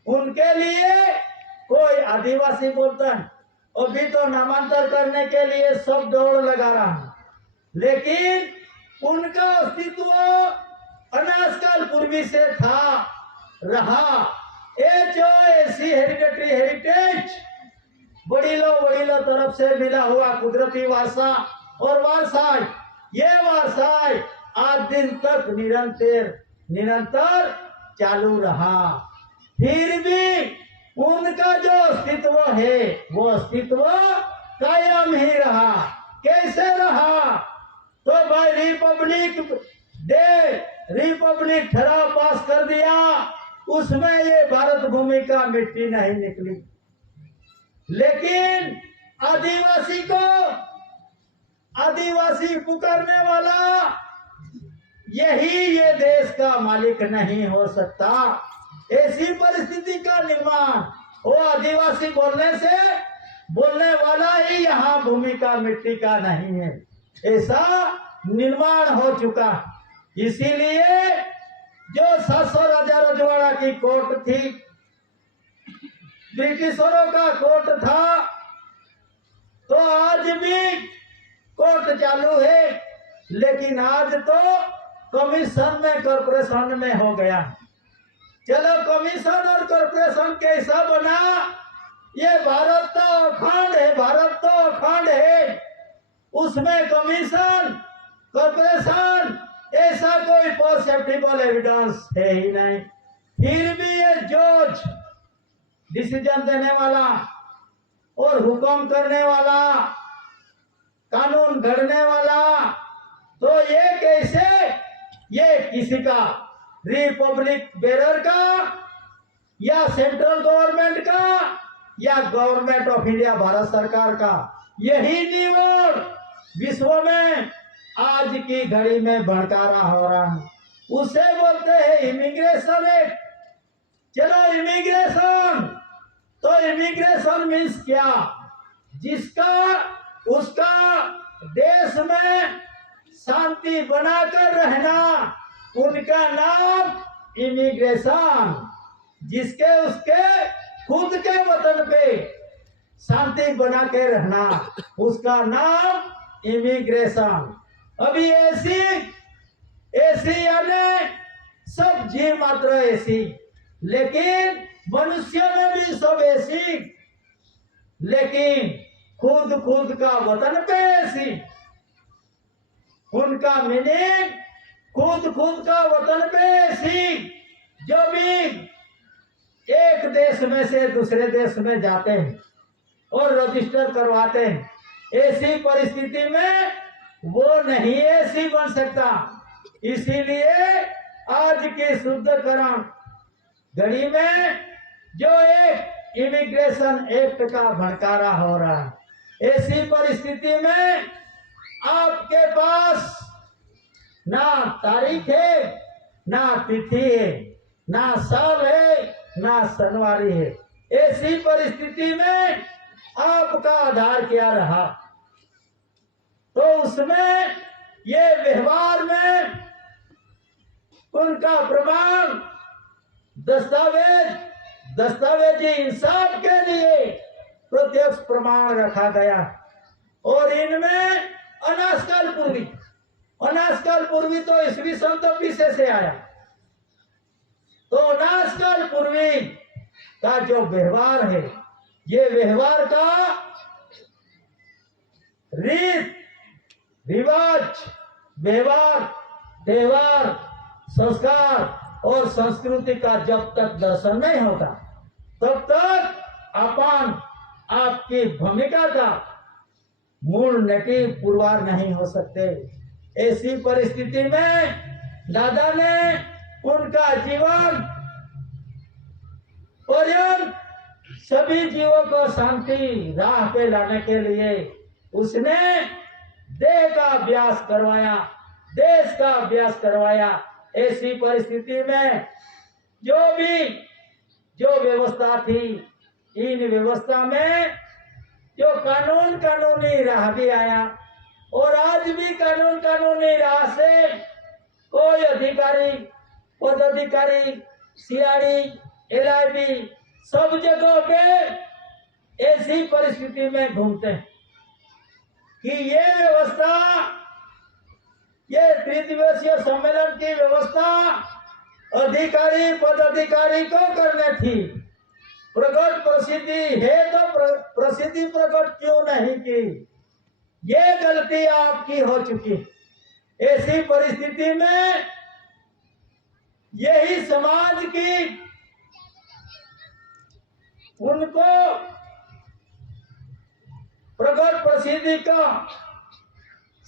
उनके लिए कोई आदिवासी बोलता है। अभी तो नामांतर करने के लिए सब दौड़ लगा रहा है, लेकिन उनका अस्तित्व अनाजकाल पूर्वी से था, रहा। एसी हेरिटेज बड़ीलों तरफ से मिला हुआ कुदरती वारसा और वारसा, ये वारसा आज दिन तक निरंतर चालू रहा। फिर भी उनका जो अस्तित्व है वो अस्तित्व कायम ही रहा। कैसे रहा? तो भाई रिपब्लिक ठराव पास कर दिया, उसमें ये भारत भूमि का मिट्टी नहीं निकली, लेकिन आदिवासी पुकारने वाला यही ये देश का मालिक नहीं हो सकता। ऐसी परिस्थिति का निर्माण वो आदिवासी बोलने वाला ही यहाँ भूमि का मिट्टी का नहीं है, ऐसा निर्माण हो चुका। इसीलिए जो 700 राजा रजवाड़ा की कोर्ट थी, ब्रिटिशरों का कोर्ट था, तो आज भी कोर्ट चालू है, लेकिन आज तो कमीशन में कॉर्पोरेशन में हो गया। चलो, कमीशन और कॉर्पोरेशन कैसा बना? ये भारत तो अखंड है, उसमें कमीशन कॉर्पोरेशन ऐसा कोई परसेप्टिबल एविडेंस है ही नहीं। फिर भी ये जज डिसीजन देने वाला और हुक्म करने वाला, कानून गढ़ने वाला, तो ये कैसे? ये किसी का रिपब्लिक बेरर का या सेंट्रल गवर्नमेंट का या गवर्नमेंट ऑफ इंडिया भारत सरकार का, यही नियम विश्व में आज की घड़ी में भड़कारा हो रहा है। उसे बोलते हैं इमिग्रेशन एक्ट। चलो, इमिग्रेशन मीन्स क्या? जिसका उसका देश में शांति बनाकर रहना, उनका नाम इमिग्रेशन। जिसके उसके खुद के वतन पे शांति बना के रहना, उसका नाम इमिग्रेशन। अभी ऐसी यानी सब जीव मात्र ऐसी, लेकिन मनुष्य में भी सब ऐसी, लेकिन खुद का वतन पे ऐसी। उनका मीनिंग खुद का वतन पे ऐसी। जो भी एक देश में से दूसरे देश में जाते हैं और रजिस्टर करवाते हैं, ऐसी परिस्थिति में वो नहीं ऐसी बन सकता। इसीलिए आज की शुद्धकरण घड़ी में जो एक इमिग्रेशन एक्ट का भड़कारा हो रहा है, ऐसी परिस्थिति में आपके पास ना तारीख है, ना तिथि है, ना साल है, ना सनवारी है। ऐसी परिस्थिति में आपका आधार क्या रहा? तो उसमें ये व्यवहार में उनका प्रमाण दस्तावेजी इंसाफ के लिए प्रत्यक्ष प्रमाण रखा गया। और इनमें अनाजकाल पूर्वी तो ईस्वी सन 20 से आया। तो अनाजकाल पूर्वी का जो व्यवहार है, ये व्यवहार का रीत रिवाज, व्यवहार, त्योहार, संस्कार और संस्कृति का जब तक दर्शन नहीं होता, तब तक अपन आपकी भूमिका का मूल नेटिव पुरवार नहीं हो सकते। ऐसी परिस्थिति में दादा ने उनका जीवन पर्यंत सभी जीवों को शांति राह पे लाने के लिए उसने देह का अभ्यास करवाया, देश का अभ्यास करवाया। ऐसी परिस्थिति में जो व्यवस्था थी, इन व्यवस्था में जो कानूनी राह भी आया। और आज भी कानूनी राह से कोई अधिकारी, पदाधिकारी, सीआईडी, एलआईबी सब जगह पे ऐसी परिस्थिति में घूमते हैं कि ये व्यवस्था, ये त्रिदिवसीय सम्मेलन की व्यवस्था अधिकारी पदाधिकारी को करनी थी। प्रकट प्रसिद्धि है तो प्रसिद्धि प्रकट क्यों नहीं की? ये गलती आपकी हो चुकी। ऐसी परिस्थिति में यही समाज की उनको प्रकट प्रसिद्धि का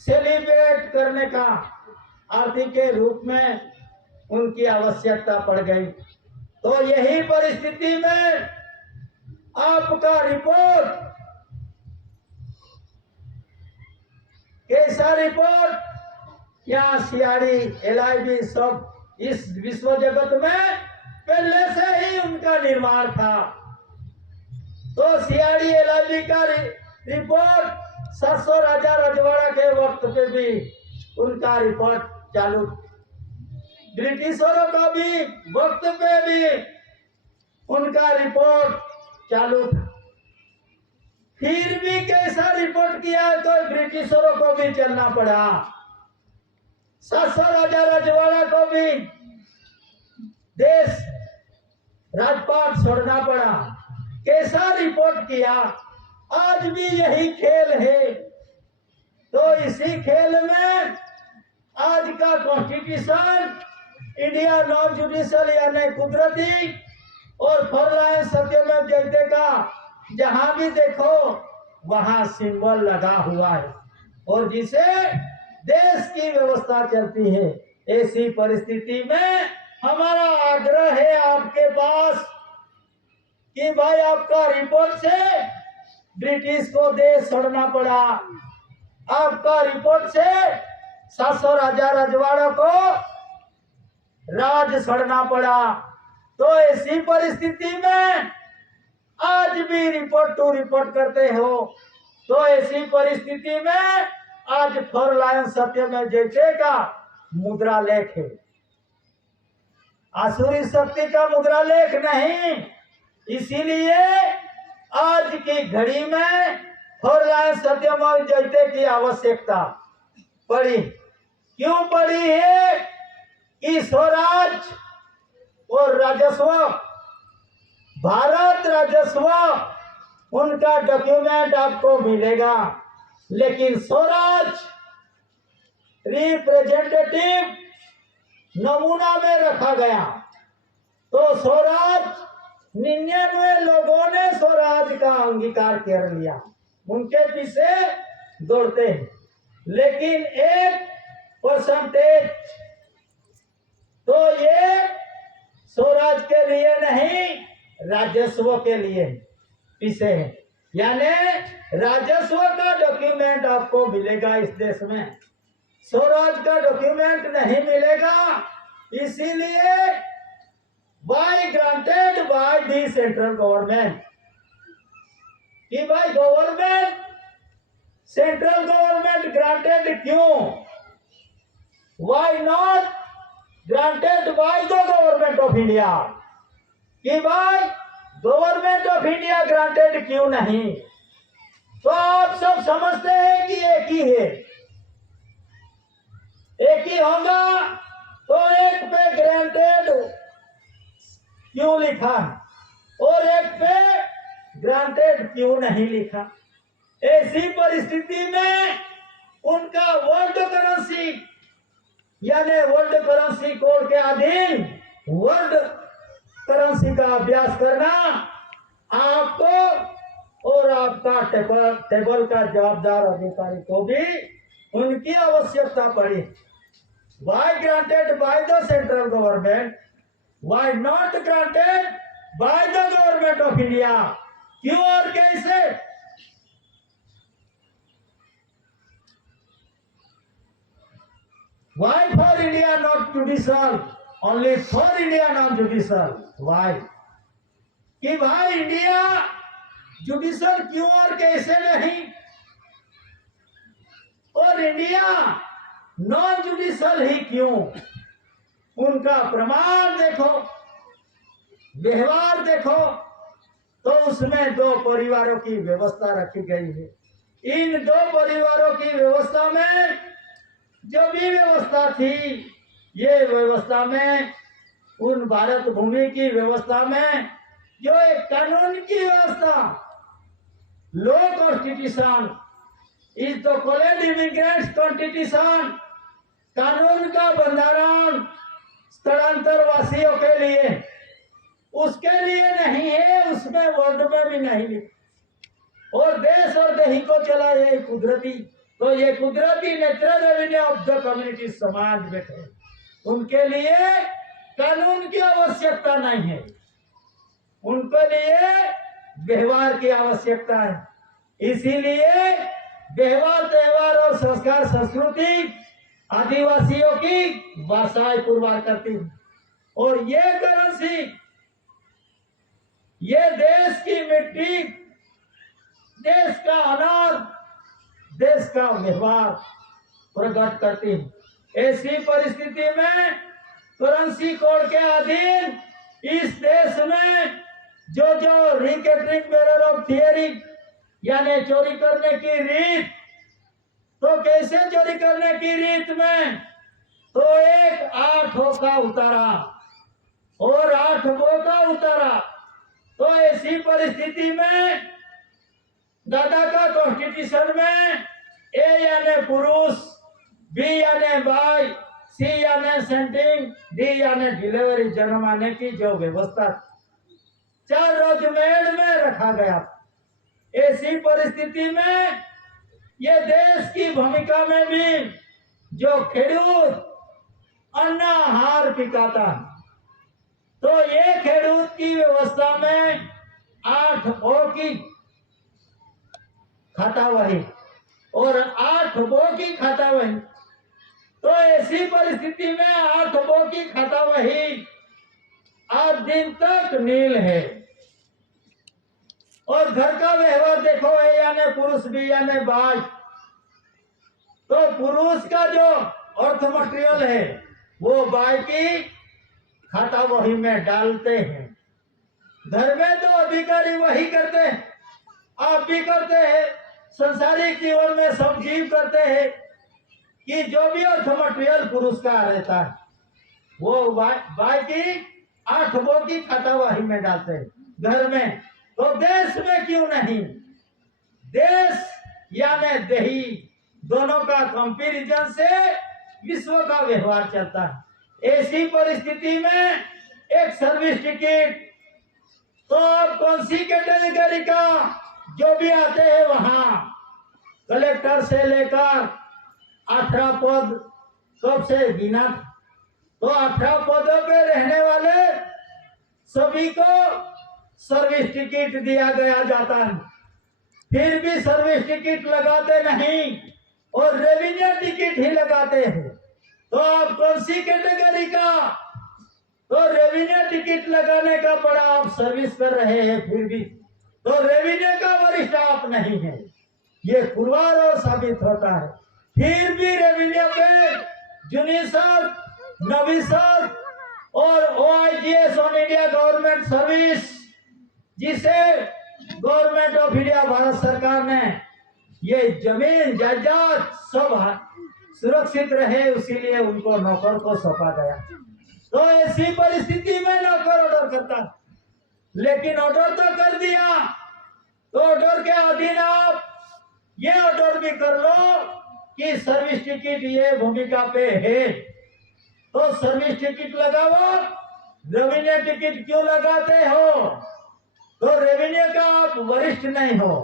सेलिब्रेट करने का आरती के रूप में उनकी आवश्यकता पड़ गई। तो यही परिस्थिति में आपका रिपोर्ट, कैसा रिपोर्ट, यहाँ सीआईडी, एलआईबी सब इस विश्व जगत में पहले से ही उनका निर्माण था। तो सीआईडी, एलआईबी का रिपोर्ट 700 राजा रजवाड़ा के वक्त पे भी उनका रिपोर्ट चालू, ब्रिटिशरों का भी वक्त पे भी उनका रिपोर्ट चालू था। फिर भी कैसा रिपोर्ट किया तो ब्रिटिशरों को भी चलना पड़ा, 700 राजा रजवाड़ा को भी देश राजपाट छोड़ना पड़ा। कैसा रिपोर्ट किया? आज भी यही खेल है। तो इसी खेल में आज का कॉन्स्टिट्यूशन, इंडिया नॉन जुडिशियल यानी कुदरती और फॉरलाइन सत्यमेव जयते का जहां भी देखो वहां सिंबल लगा हुआ है और जिसे देश की व्यवस्था चलती है। ऐसी परिस्थिति में हमारा आग्रह है आपके पास कि भाई आपका रिपोर्ट से ब्रिटिश को देश छोड़ना पड़ा, आपका रिपोर्ट से 700 राजा रजवाड़ों को राज छोड़ना पड़ा। तो ऐसी परिस्थिति में आज भी रिपोर्ट टू रिपोर्ट करते हो। तो ऐसी परिस्थिति में आज फॉरलाइन सत्यमेव जयते का मुद्रा लेख है, आसुरी शक्ति का मुद्रा लेख नहीं। इसीलिए आज की घड़ी में फॉरलाइन सत्यमेव जयते की आवश्यकता पड़ी। क्यों पड़ी है कि स्वराज और राजस्व, भारत राजस्व, उनका डॉक्यूमेंट आपको मिलेगा, लेकिन स्वराज रिप्रेजेंटेटिव नमूना में रखा गया। तो स्वराज 99 लोगों ने स्वराज का अंगीकार कर लिया, उनके पीछे दौड़ते हैं, लेकिन 1% तो ये स्वराज के लिए नहीं, राजस्व के लिए पीछे है। यानी राजस्व का डॉक्यूमेंट आपको मिलेगा इस देश में, स्वराज का डॉक्यूमेंट नहीं मिलेगा। इसीलिए by granted by the central government, कि भाई गवर्नमेंट, सेंट्रल गवर्नमेंट ग्रांटेड क्यों? Why not granted by the government of India, कि भाई गवर्नमेंट ऑफ इंडिया ग्रांटेड क्यों नहीं? तो आप सब समझते हैं कि एक ही है, एक ही होगा। तो एक पे ग्रांटेड क्यों लिखा और एक पे ग्रांटेड क्यों नहीं लिखा? ऐसी परिस्थिति में उनका वर्ल्ड करेंसी यानी वर्ल्ड करेंसी कोड के अधीन वर्ल्ड करेंसी का अभ्यास करना आपको और आपका टेबल का जवाबदार अधिकारी को भी उनकी आवश्यकता पड़ी। Why granted by the central government? Why not granted by the government of India? क्यों और कैसे? Why for India not judicial? Only for India not judicial. Why? कि भाई इंडिया जुडिशल क्यों और कैसे नहीं, और इंडिया नॉन जुडिशल ही क्यों? उनका प्रमाण देखो, व्यवहार देखो, तो उसमें दो परिवारों की व्यवस्था रखी गई है। इन दो परिवारों की व्यवस्था में जो भी व्यवस्था थी, ये व्यवस्था में, उन भारत भूमि की व्यवस्था में जो एक कानून की व्यवस्था, law constitution is the college immigrants constitution, कानून का बंधारण स्थलांतर वासियों के लिए, उसके लिए नहीं है, उसमें वर्ड में भी नहीं है। और देश और दही को चला ये कुदरती, तो ये कुदरती natural revenue of the community समाज बैठे, उनके लिए कानून की आवश्यकता नहीं है, उनके लिए व्यवहार की आवश्यकता है। इसीलिए व्यवहार, त्योहार और संस्कार, संस्कृति आदिवासियों की भाषाएं पुरवार करती है। और ये करेंसी, ये देश की मिट्टी, देश का अनाज, देश का व्यवहार प्रकट करती है। ऐसी परिस्थिति में करेंसी कोड के अधीन इस देश में जो जो रिकेटरिंग बेरर ऑफ थियरी, यानी चोरी करने की रीत, तो कैसे चोरी करने की रीत में, तो एक 8 का उतारा और 8 का उतारा। तो ऐसी परिस्थिति में दादा का कॉन्स्टिट्यूशन में ए यानी पुरुष, बी यानी बाई, सी यानी सेंटिंग, डी यानी डिलीवरी, जन्माने की जो व्यवस्था 4 रोजमेर में रखा गया। ऐसी परिस्थिति में ये देश की भूमिका में भी जो खेडूत अन्न आहार पिकाता, तो ये खेडूत की व्यवस्था में 8 की खाता वही और 8 की खाता वही। तो ऐसी परिस्थिति में 8 की खाता वही आज दिन तक नील है। और घर का व्यवहार देखो, ए यानी पुरुष, बी यानी बाई, तो पुरुष का जो अर्थ मटेरियल है वो बाई की खाता वही में डालते हैं। घर में तो अधिकारी वही करते हैं, आप भी करते हैं, संसारिक जीवन में सब जीव करते हैं कि जो भी अर्थ मटेरियल पुरुष का रहता है वो बाई की 8 की खाता वही में डालते हैं घर में। तो देश में क्यों नहीं? देश यानी दही, दोनों का कंपैरिजन से विश्व का व्यवहार चलता है। ऐसी परिस्थिति में एक सर्विस टिकट, तो आप कौन सी कैटेगरी का जो भी आते हैं वहां, कलेक्टर से लेकर 18 पद कब से गिना, तो 18 पदों पे रहने वाले सभी को सर्विस टिकट दिया गया जाता है। फिर भी सर्विस टिकट लगाते नहीं और रेवेन्यू टिकट ही लगाते हैं। तो आप कौन सी कैटेगरी का? तो रेवेन्यू टिकट लगाने का पड़ा, आप सर्विस कर रहे हैं, फिर भी तो रेवेन्यू का वरिष्ठ आप नहीं है, ये पुरवार और साबित होता है। फिर भी रेवेन्यू पे जूनियर, नवीसर और OIGS on India government service, जिसे गवर्नमेंट ऑफ इंडिया भारत सरकार ने ये जमीन जायदाद सब सुरक्षित रहे, इसीलिए उनको नौकर को सौंपा गया। तो ऐसी परिस्थिति में नौकर ऑर्डर करता, लेकिन ऑर्डर तो कर दिया, तो ऑर्डर के अधीन आप ये ऑर्डर भी कर लो कि सर्विस टिकट ये भूमिका पे है, तो सर्विस टिकट लगाओ। रेवेन्यू टिकट क्यों लगाते हो? तो रेवेन्यू का आप वरिष्ठ नहीं हो,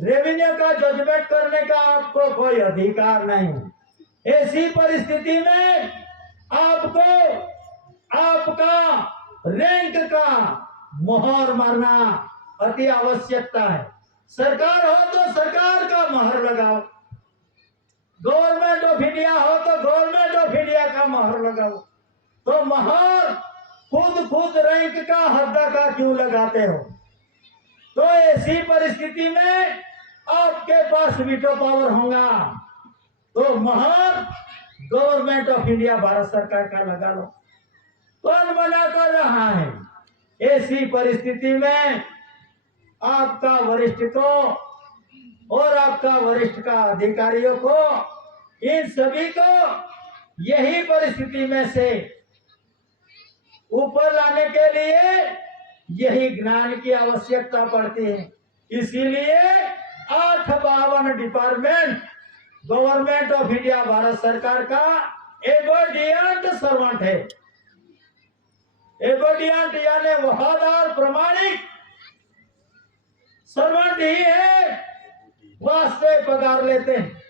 रेवेन्यू का जजमेंट करने का आपको कोई अधिकार नहीं। ऐसी परिस्थिति में आपको आपका रैंक का मोहर मारना, अति आवश्यकता है। सरकार हो तो सरकार का मोहर लगाओ, गवर्नमेंट ऑफ इंडिया हो तो गवर्नमेंट ऑफ इंडिया का मोहर लगाओ। तो मोहर खुद रैंक का हद्दा का क्यों लगाते हो? तो ऐसी परिस्थिति में आपके पास वीटो पावर होगा, तो मोहर गवर्नमेंट ऑफ इंडिया भारत सरकार का लगा लो। कौन मना कर रहा है? ऐसी परिस्थिति में आपका वरिष्ठ को और आपका वरिष्ठ का अधिकारियों को, इन सभी को यही परिस्थिति में से ऊपर लाने के लिए यही ज्ञान की आवश्यकता पड़ती है। इसीलिए 852 department government of India Bharat सरकार का एबोडियंट सर्वेंट है। एबोडियंट यानी वफादार प्रमाणिक सर्वेंट ही है, वास्ते पगार लेते हैं।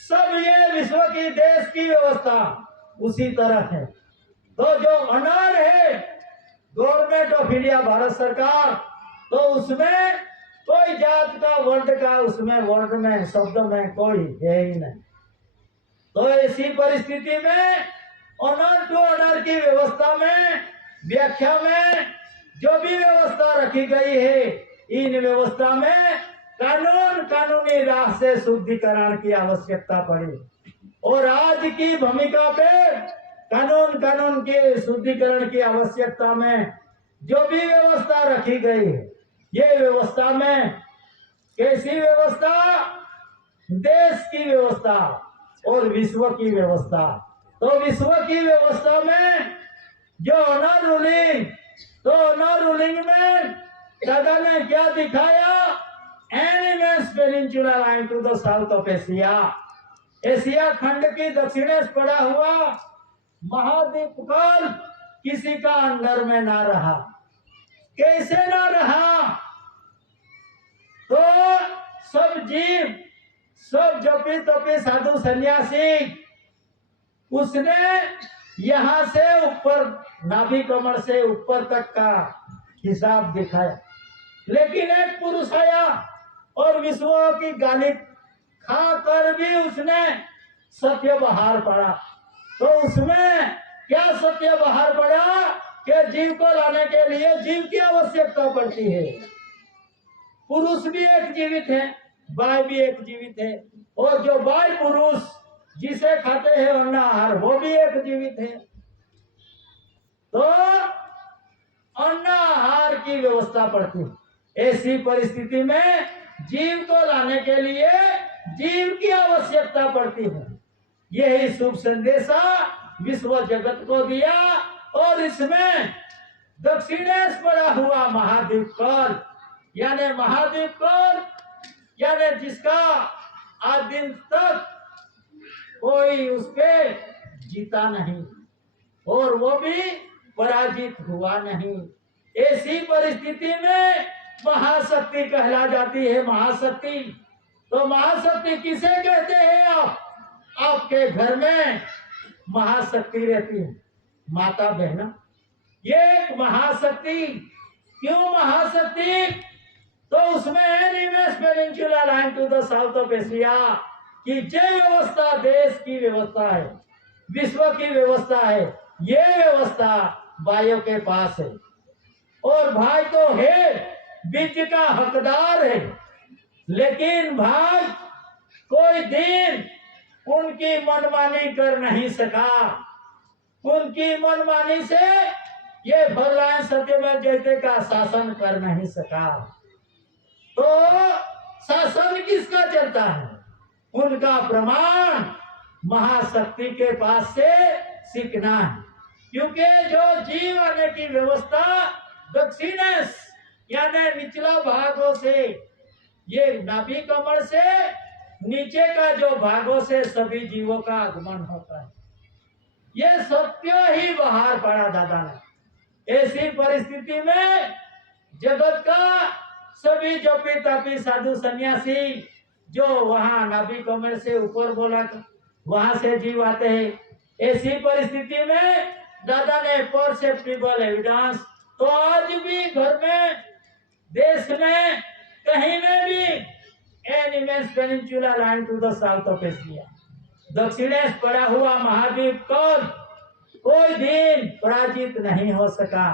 सब ये विश्व की देश की व्यवस्था उसी तरह है। तो जो अनर है गवर्नमेंट ऑफ इंडिया भारत सरकार, तो उसमें कोई जात का वर्ड में शब्द में कोई है ही नहीं। तो ऐसी परिस्थिति में ऑनर टू ऑनर की व्यवस्था में, व्याख्या में जो भी व्यवस्था रखी गई है, इन व्यवस्था में कानूनी राह से शुद्धिकरण की आवश्यकता पड़ी। और आज की भूमिका पे कानून के शुद्धिकरण की आवश्यकता में जो भी व्यवस्था रखी गई है, ये व्यवस्था में कैसी व्यवस्था? देश की व्यवस्था और विश्व की व्यवस्था। तो विश्व की व्यवस्था में जो ऑनर रूलिंग, तो ऑनर रूलिंग में दादा ने क्या दिखाया? An immense peninsula line to the south of Asia, Asia खंड की दक्षिणेश पड़ा हुआ महाद्वीप काल किसी का अंडर में ना रहा। कैसे ना रहा? तो सब जीव, सब जपी तपी साधु सन्यासी, उसने यहां से ऊपर नाभि कमर से ऊपर तक का हिसाब दिखाया। लेकिन एक पुरुष आया और विश्व की गाली खाकर भी उसने सत्य बाहर पड़ा। तो उसमें क्या सत्य बाहर पड़ा कि जीव को लाने के लिए जीव की आवश्यकता पड़ती है। पुरुष भी एक जीवित है, बाय भी एक जीवित है, और जो बाय पुरुष जिसे खाते हैं अन्न आहार, वो भी एक जीवित है। तो अन्न आहार की व्यवस्था पड़ती है। ऐसी परिस्थिति में जीव को लाने के लिए जीव की आवश्यकता पड़ती है। यही शुभ संदेशा विश्व जगत को दिया। और इसमें दक्षिणेश पड़ा हुआ महाद्वीप काल, यानी जिसका आज दिन तक कोई उस पे जीता नहीं और वो भी पराजित हुआ नहीं। ऐसी परिस्थिति में महाशक्ति कहला जाती है। महाशक्ति, तो महाशक्ति किसे कहते हैं आप? आपके घर में महाशक्ति रहती है, माता बहना, ये एक महाशक्ति। क्यों महाशक्ति? तो उसमें immense peninsula line to the south of Asia की जो व्यवस्था देश की व्यवस्था है, विश्व की व्यवस्था है, ये व्यवस्था भाइयों के पास है। और भाई तो है, बीज का हकदार है, लेकिन भाई कोई दिन उनकी मनमानी कर नहीं सका। उनकी मनमानी से ये भगवान सत्यमेव जयते का शासन कर नहीं सका। तो शासन किसका चलता है? उनका प्रमाण महाशक्ति के पास से सीखना है। क्योंकि जो जीव आने की व्यवस्था दक्षिणेश यानी निचला भागों से, ये नाभि कमर से नीचे का जो भागों से सभी जीवों का आगमन होता है, ये सत्य ही बाहर पड़ा दादा ने। ऐसी परिस्थिति में जगत का सभी जपी तपी साधु सन्यासी जो वहां नाभि कमर से ऊपर बोला, वहां से जीव आते हैं। ऐसी परिस्थिति में दादा ने परसेप्टिबल एविडेंस, तो आज भी घर में देश में कहीं में भी an immense peninsula line to the south of Asia, दक्षिणेश पड़ा हुआ महाद्वीप कौन कोई दिन पराजित नहीं हो सका।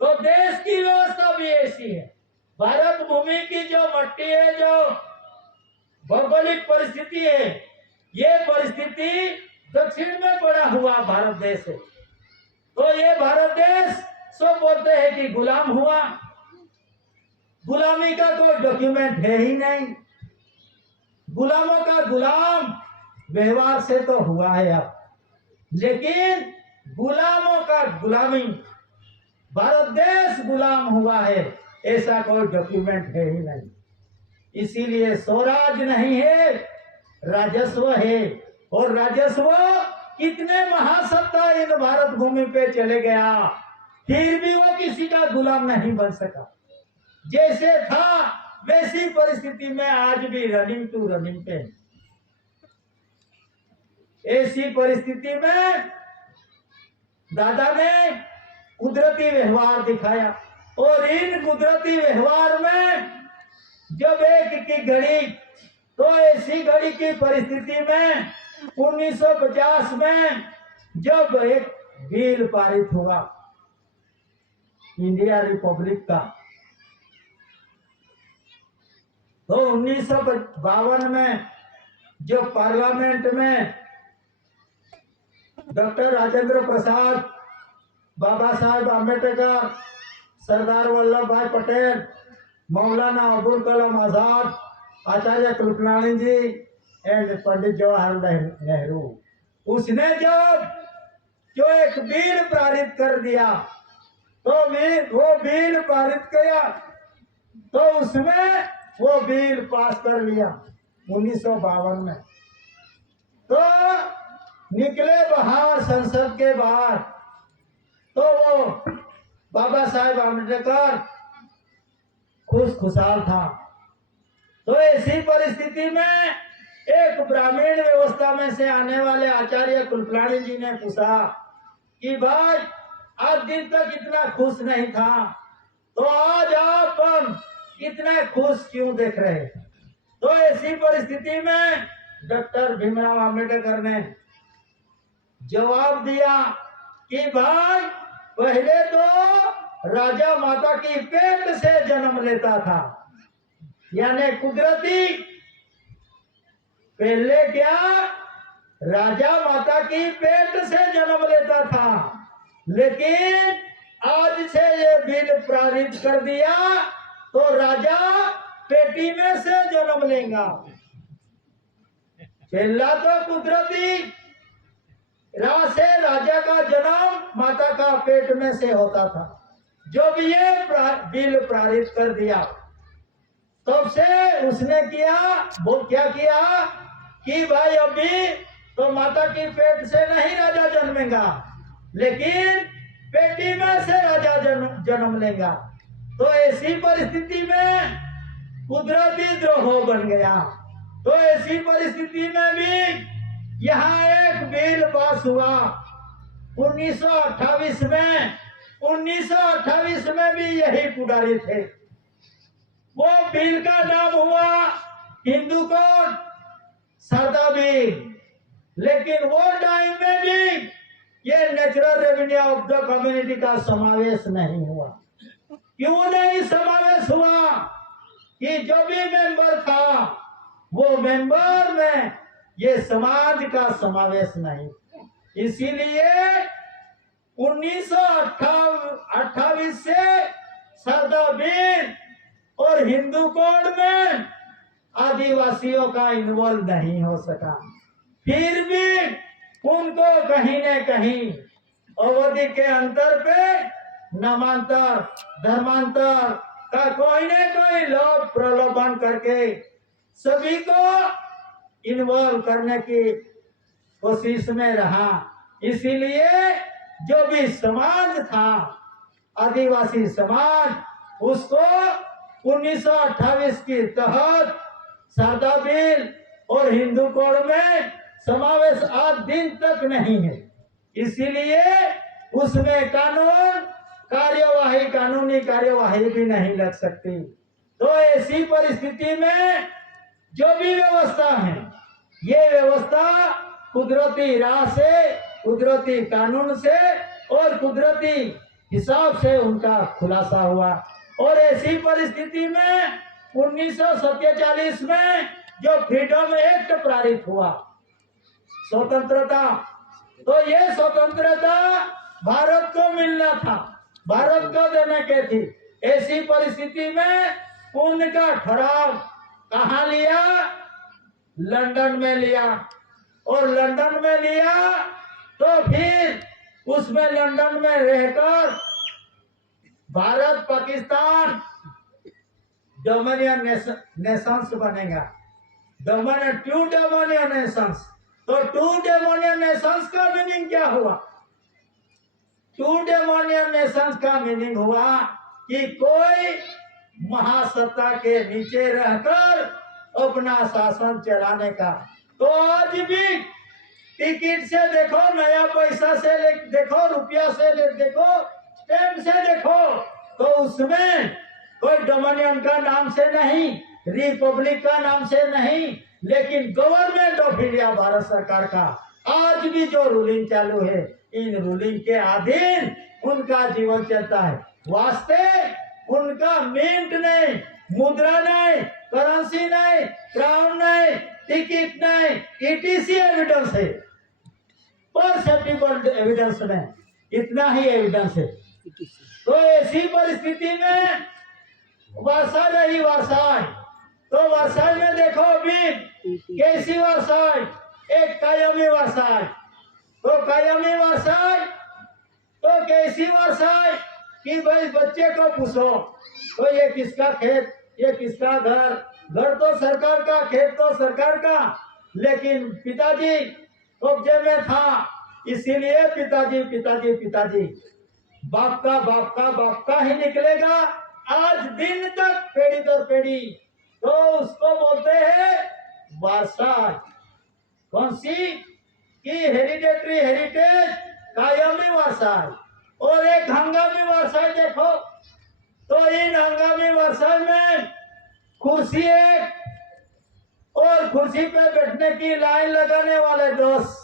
तो देश की व्यवस्था भी ऐसी है। भारत भूमि की जो मट्टी है, जो भौगोलिक परिस्थिति है, ये परिस्थिति दक्षिण में पड़ा हुआ भारत देश है। तो ये भारत देश सब बोलते हैं कि गुलाम हुआ, गुलामी का कोई डॉक्यूमेंट है ही नहीं। गुलामों का गुलाम व्यवहार से तो हुआ है अब, लेकिन गुलामों का गुलामी, भारत देश गुलाम हुआ है, ऐसा कोई डॉक्यूमेंट है ही नहीं। इसीलिए स्वराज नहीं है, राजस्व है। और राजस्व कितने महासत्ता इन भारत भूमि पे चले गया, फिर भी वो किसी का गुलाम नहीं बन सका। जैसे था वैसी परिस्थिति में आज भी रनिंग टू रनिंग पे। ऐसी परिस्थिति में दादा ने कुदरती व्यवहार दिखाया, और इन कुदरती व्यवहार में जब एक की घड़ी, तो ऐसी घड़ी की परिस्थिति में 1950 में जब एक बिल पारित हुआ इंडिया रिपब्लिक का, तो 1952 में जो पार्लियामेंट में डॉक्टर राजेंद्र प्रसाद, बाबा साहेब आम्बेडकर, सरदार वल्लभ भाई पटेल, मौलाना अबुल कलाम आजाद, आचार्य कृपलानी जी एंड पंडित जवाहरलाल नेहरू, उसने जो एक बिल पारित कर दिया, तो वो बिल पारित किया, तो उसमें वो बिल पास कर लिया 1952 में। तो निकले बाहर संसद के बाहर, तो वो बाबा साहेब आम्बेडकर खुशहाल था। तो ऐसी परिस्थिति में एक ग्रामीण व्यवस्था में से आने वाले आचार्य कृपलानी जी ने पूछा कि भाई आज दिन तक इतना खुश नहीं था, तो आज आप इतने खुश क्यों देख रहे? तो ऐसी परिस्थिति में डॉक्टर भीमराव आम्बेडकर ने जवाब दिया कि भाई पहले तो राजा माता की पेट से जन्म लेता था, यानी कुदरती, पहले क्या राजा माता की पेट से जन्म लेता था, लेकिन आज से ये बिल पारित कर दिया तो राजा पेटी में से जन्म लेगा। पहला तो कुदरती से राजा का जन्म माता का पेट में से होता था। जब ये बिल पारित कर दिया तब से उसने किया, वो क्या किया कि भाई अभी तो माता की पेट से नहीं राजा जन्मेगा, लेकिन पेटी में से राजा जन्म लेगा। तो ऐसी परिस्थिति में कुदरती द्रोह बन गया। तो ऐसी परिस्थिति में भी यहाँ एक बिल पास हुआ 1928 में। 1928 में भी यही पुजारी थे। वो बिल का नाम हुआ हिंदू कोड सरदा बिल, लेकिन वो टाइम में भी ये natural revenue of the community का समावेश नहीं हुआ। क्यों नहीं समावेश हुआ? कि जो भी मेंबर था वो मेंबर में ये समाज का समावेश नहीं। इसीलिए 1928 से सरदा बिल और हिंदू कोड में आदिवासियों का इन्वॉल्व नहीं हो सका। फिर भी उनको कहीं न कहीं अवधि के अंतर पे नामांतर धर्मांतर का कोई न कोई लोग प्रलोभन करके सभी को इन्वॉल्व करने की कोशिश में रहा। इसीलिए जो भी समाज था आदिवासी समाज, उसको 1928 के तहत सादा बिल और हिंदू कोड में समावेश आज दिन तक नहीं है। इसीलिए उसमें कानूनी कार्यवाही भी नहीं लग सकती। तो ऐसी परिस्थिति में जो भी व्यवस्था है, ये व्यवस्था कुदरती राह से, कुदरती कानून से और कुदरती हिसाब से उनका खुलासा हुआ। और ऐसी परिस्थिति में 1947 में जो फ्रीडम एक्ट पारित हुआ, स्वतंत्रता, तो ये स्वतंत्रता भारत को मिलना था, भारत को देने के थी। ऐसी परिस्थिति में उनका ठहराव कहाँ लिया? लंदन में लिया। और लंदन में लिया तो फिर उसमें लंदन में रहकर भारत पाकिस्तान डोमिनियन नेशंस बनेगा, टू डोमिनियन नेशंस। तो टू डोमिनियन नेशंस का मीनिंग क्या हुआ? टू डोमिनियन नेशंस का मीनिंग हुआ कि कोई महासत्ता के नीचे रहकर अपना शासन चलाने का। तो आज भी टिकट से देखो, नया पैसा से देखो, रुपया से देखो, स्टैम्प से देखो, तो उसमें कोई डोमिनियन का नाम से नहीं, रिपब्लिक का नाम से नहीं, लेकिन गवर्नमेंट ऑफ इंडिया, भारत सरकार का आज भी जो रूलिंग चालू है, इन रूलिंग के अधीन उनका जीवन चलता है। वास्ते उनका मिंट नहीं, मुद्रा नहीं, करेंसी नहीं, क्राउन नहीं, टिकट नहीं, ईटीसी एविडेंस है, पर सेफ्टी एविडेंस नहीं, इतना ही एविडेंस है। तो ऐसी परिस्थिति में वर्षाई रही, वर्षाई, तो वर्षाई में देखो अभी कैसी वर्षाई, एक कायमी वर्षाई, तो कायमी वर्षाई, तो कैसी वर्षाई कि भाई बच्चे को पूछो तो ये किसका खेत, ये किसका घर, घर तो सरकार का, खेत तो सरकार का, लेकिन पिताजी कब्जे में था, इसीलिए पिताजी पिताजी पिताजी, बाप का बाप का बाप का ही निकलेगा आज दिन तक, पीढ़ी दर पीढ़ी। तो उसको बोलते हैं वारसाई। कौन सी? कि हेरिडेटरी हेरिटेज, कायमी वारसाई। और एक हंगामी वारसाई देखो, तो इन हंगामी वारसाई में कुर्सी एक और कुर्सी पे बैठने की लाइन लगाने वाले 10।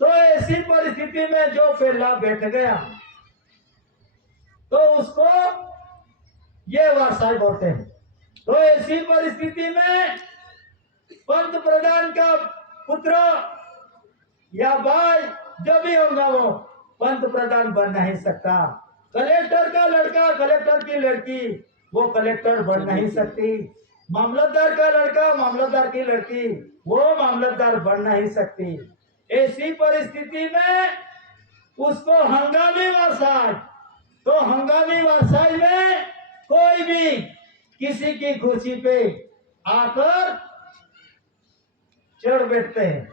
तो ऐसी परिस्थिति में जो पहला बैठ गया तो उसको ये वारसाई बोलते हैं। तो ऐसी परिस्थिति में पंत प्रधान का पुत्र या भाई जो भी होगा वो पंत प्रधान बन नहीं सकता। कलेक्टर का लड़का, कलेक्टर की लड़की वो कलेक्टर बन नहीं सकती। मामलतदार का लड़का, मामलतदार की लड़की वो मामलतदार बन नहीं सकती। ऐसी परिस्थिति में उसको हंगामी वारसाई, तो हंगामी वारसाई में कोई भी किसी की कुर्सी पे आकर चढ़ बैठते हैं।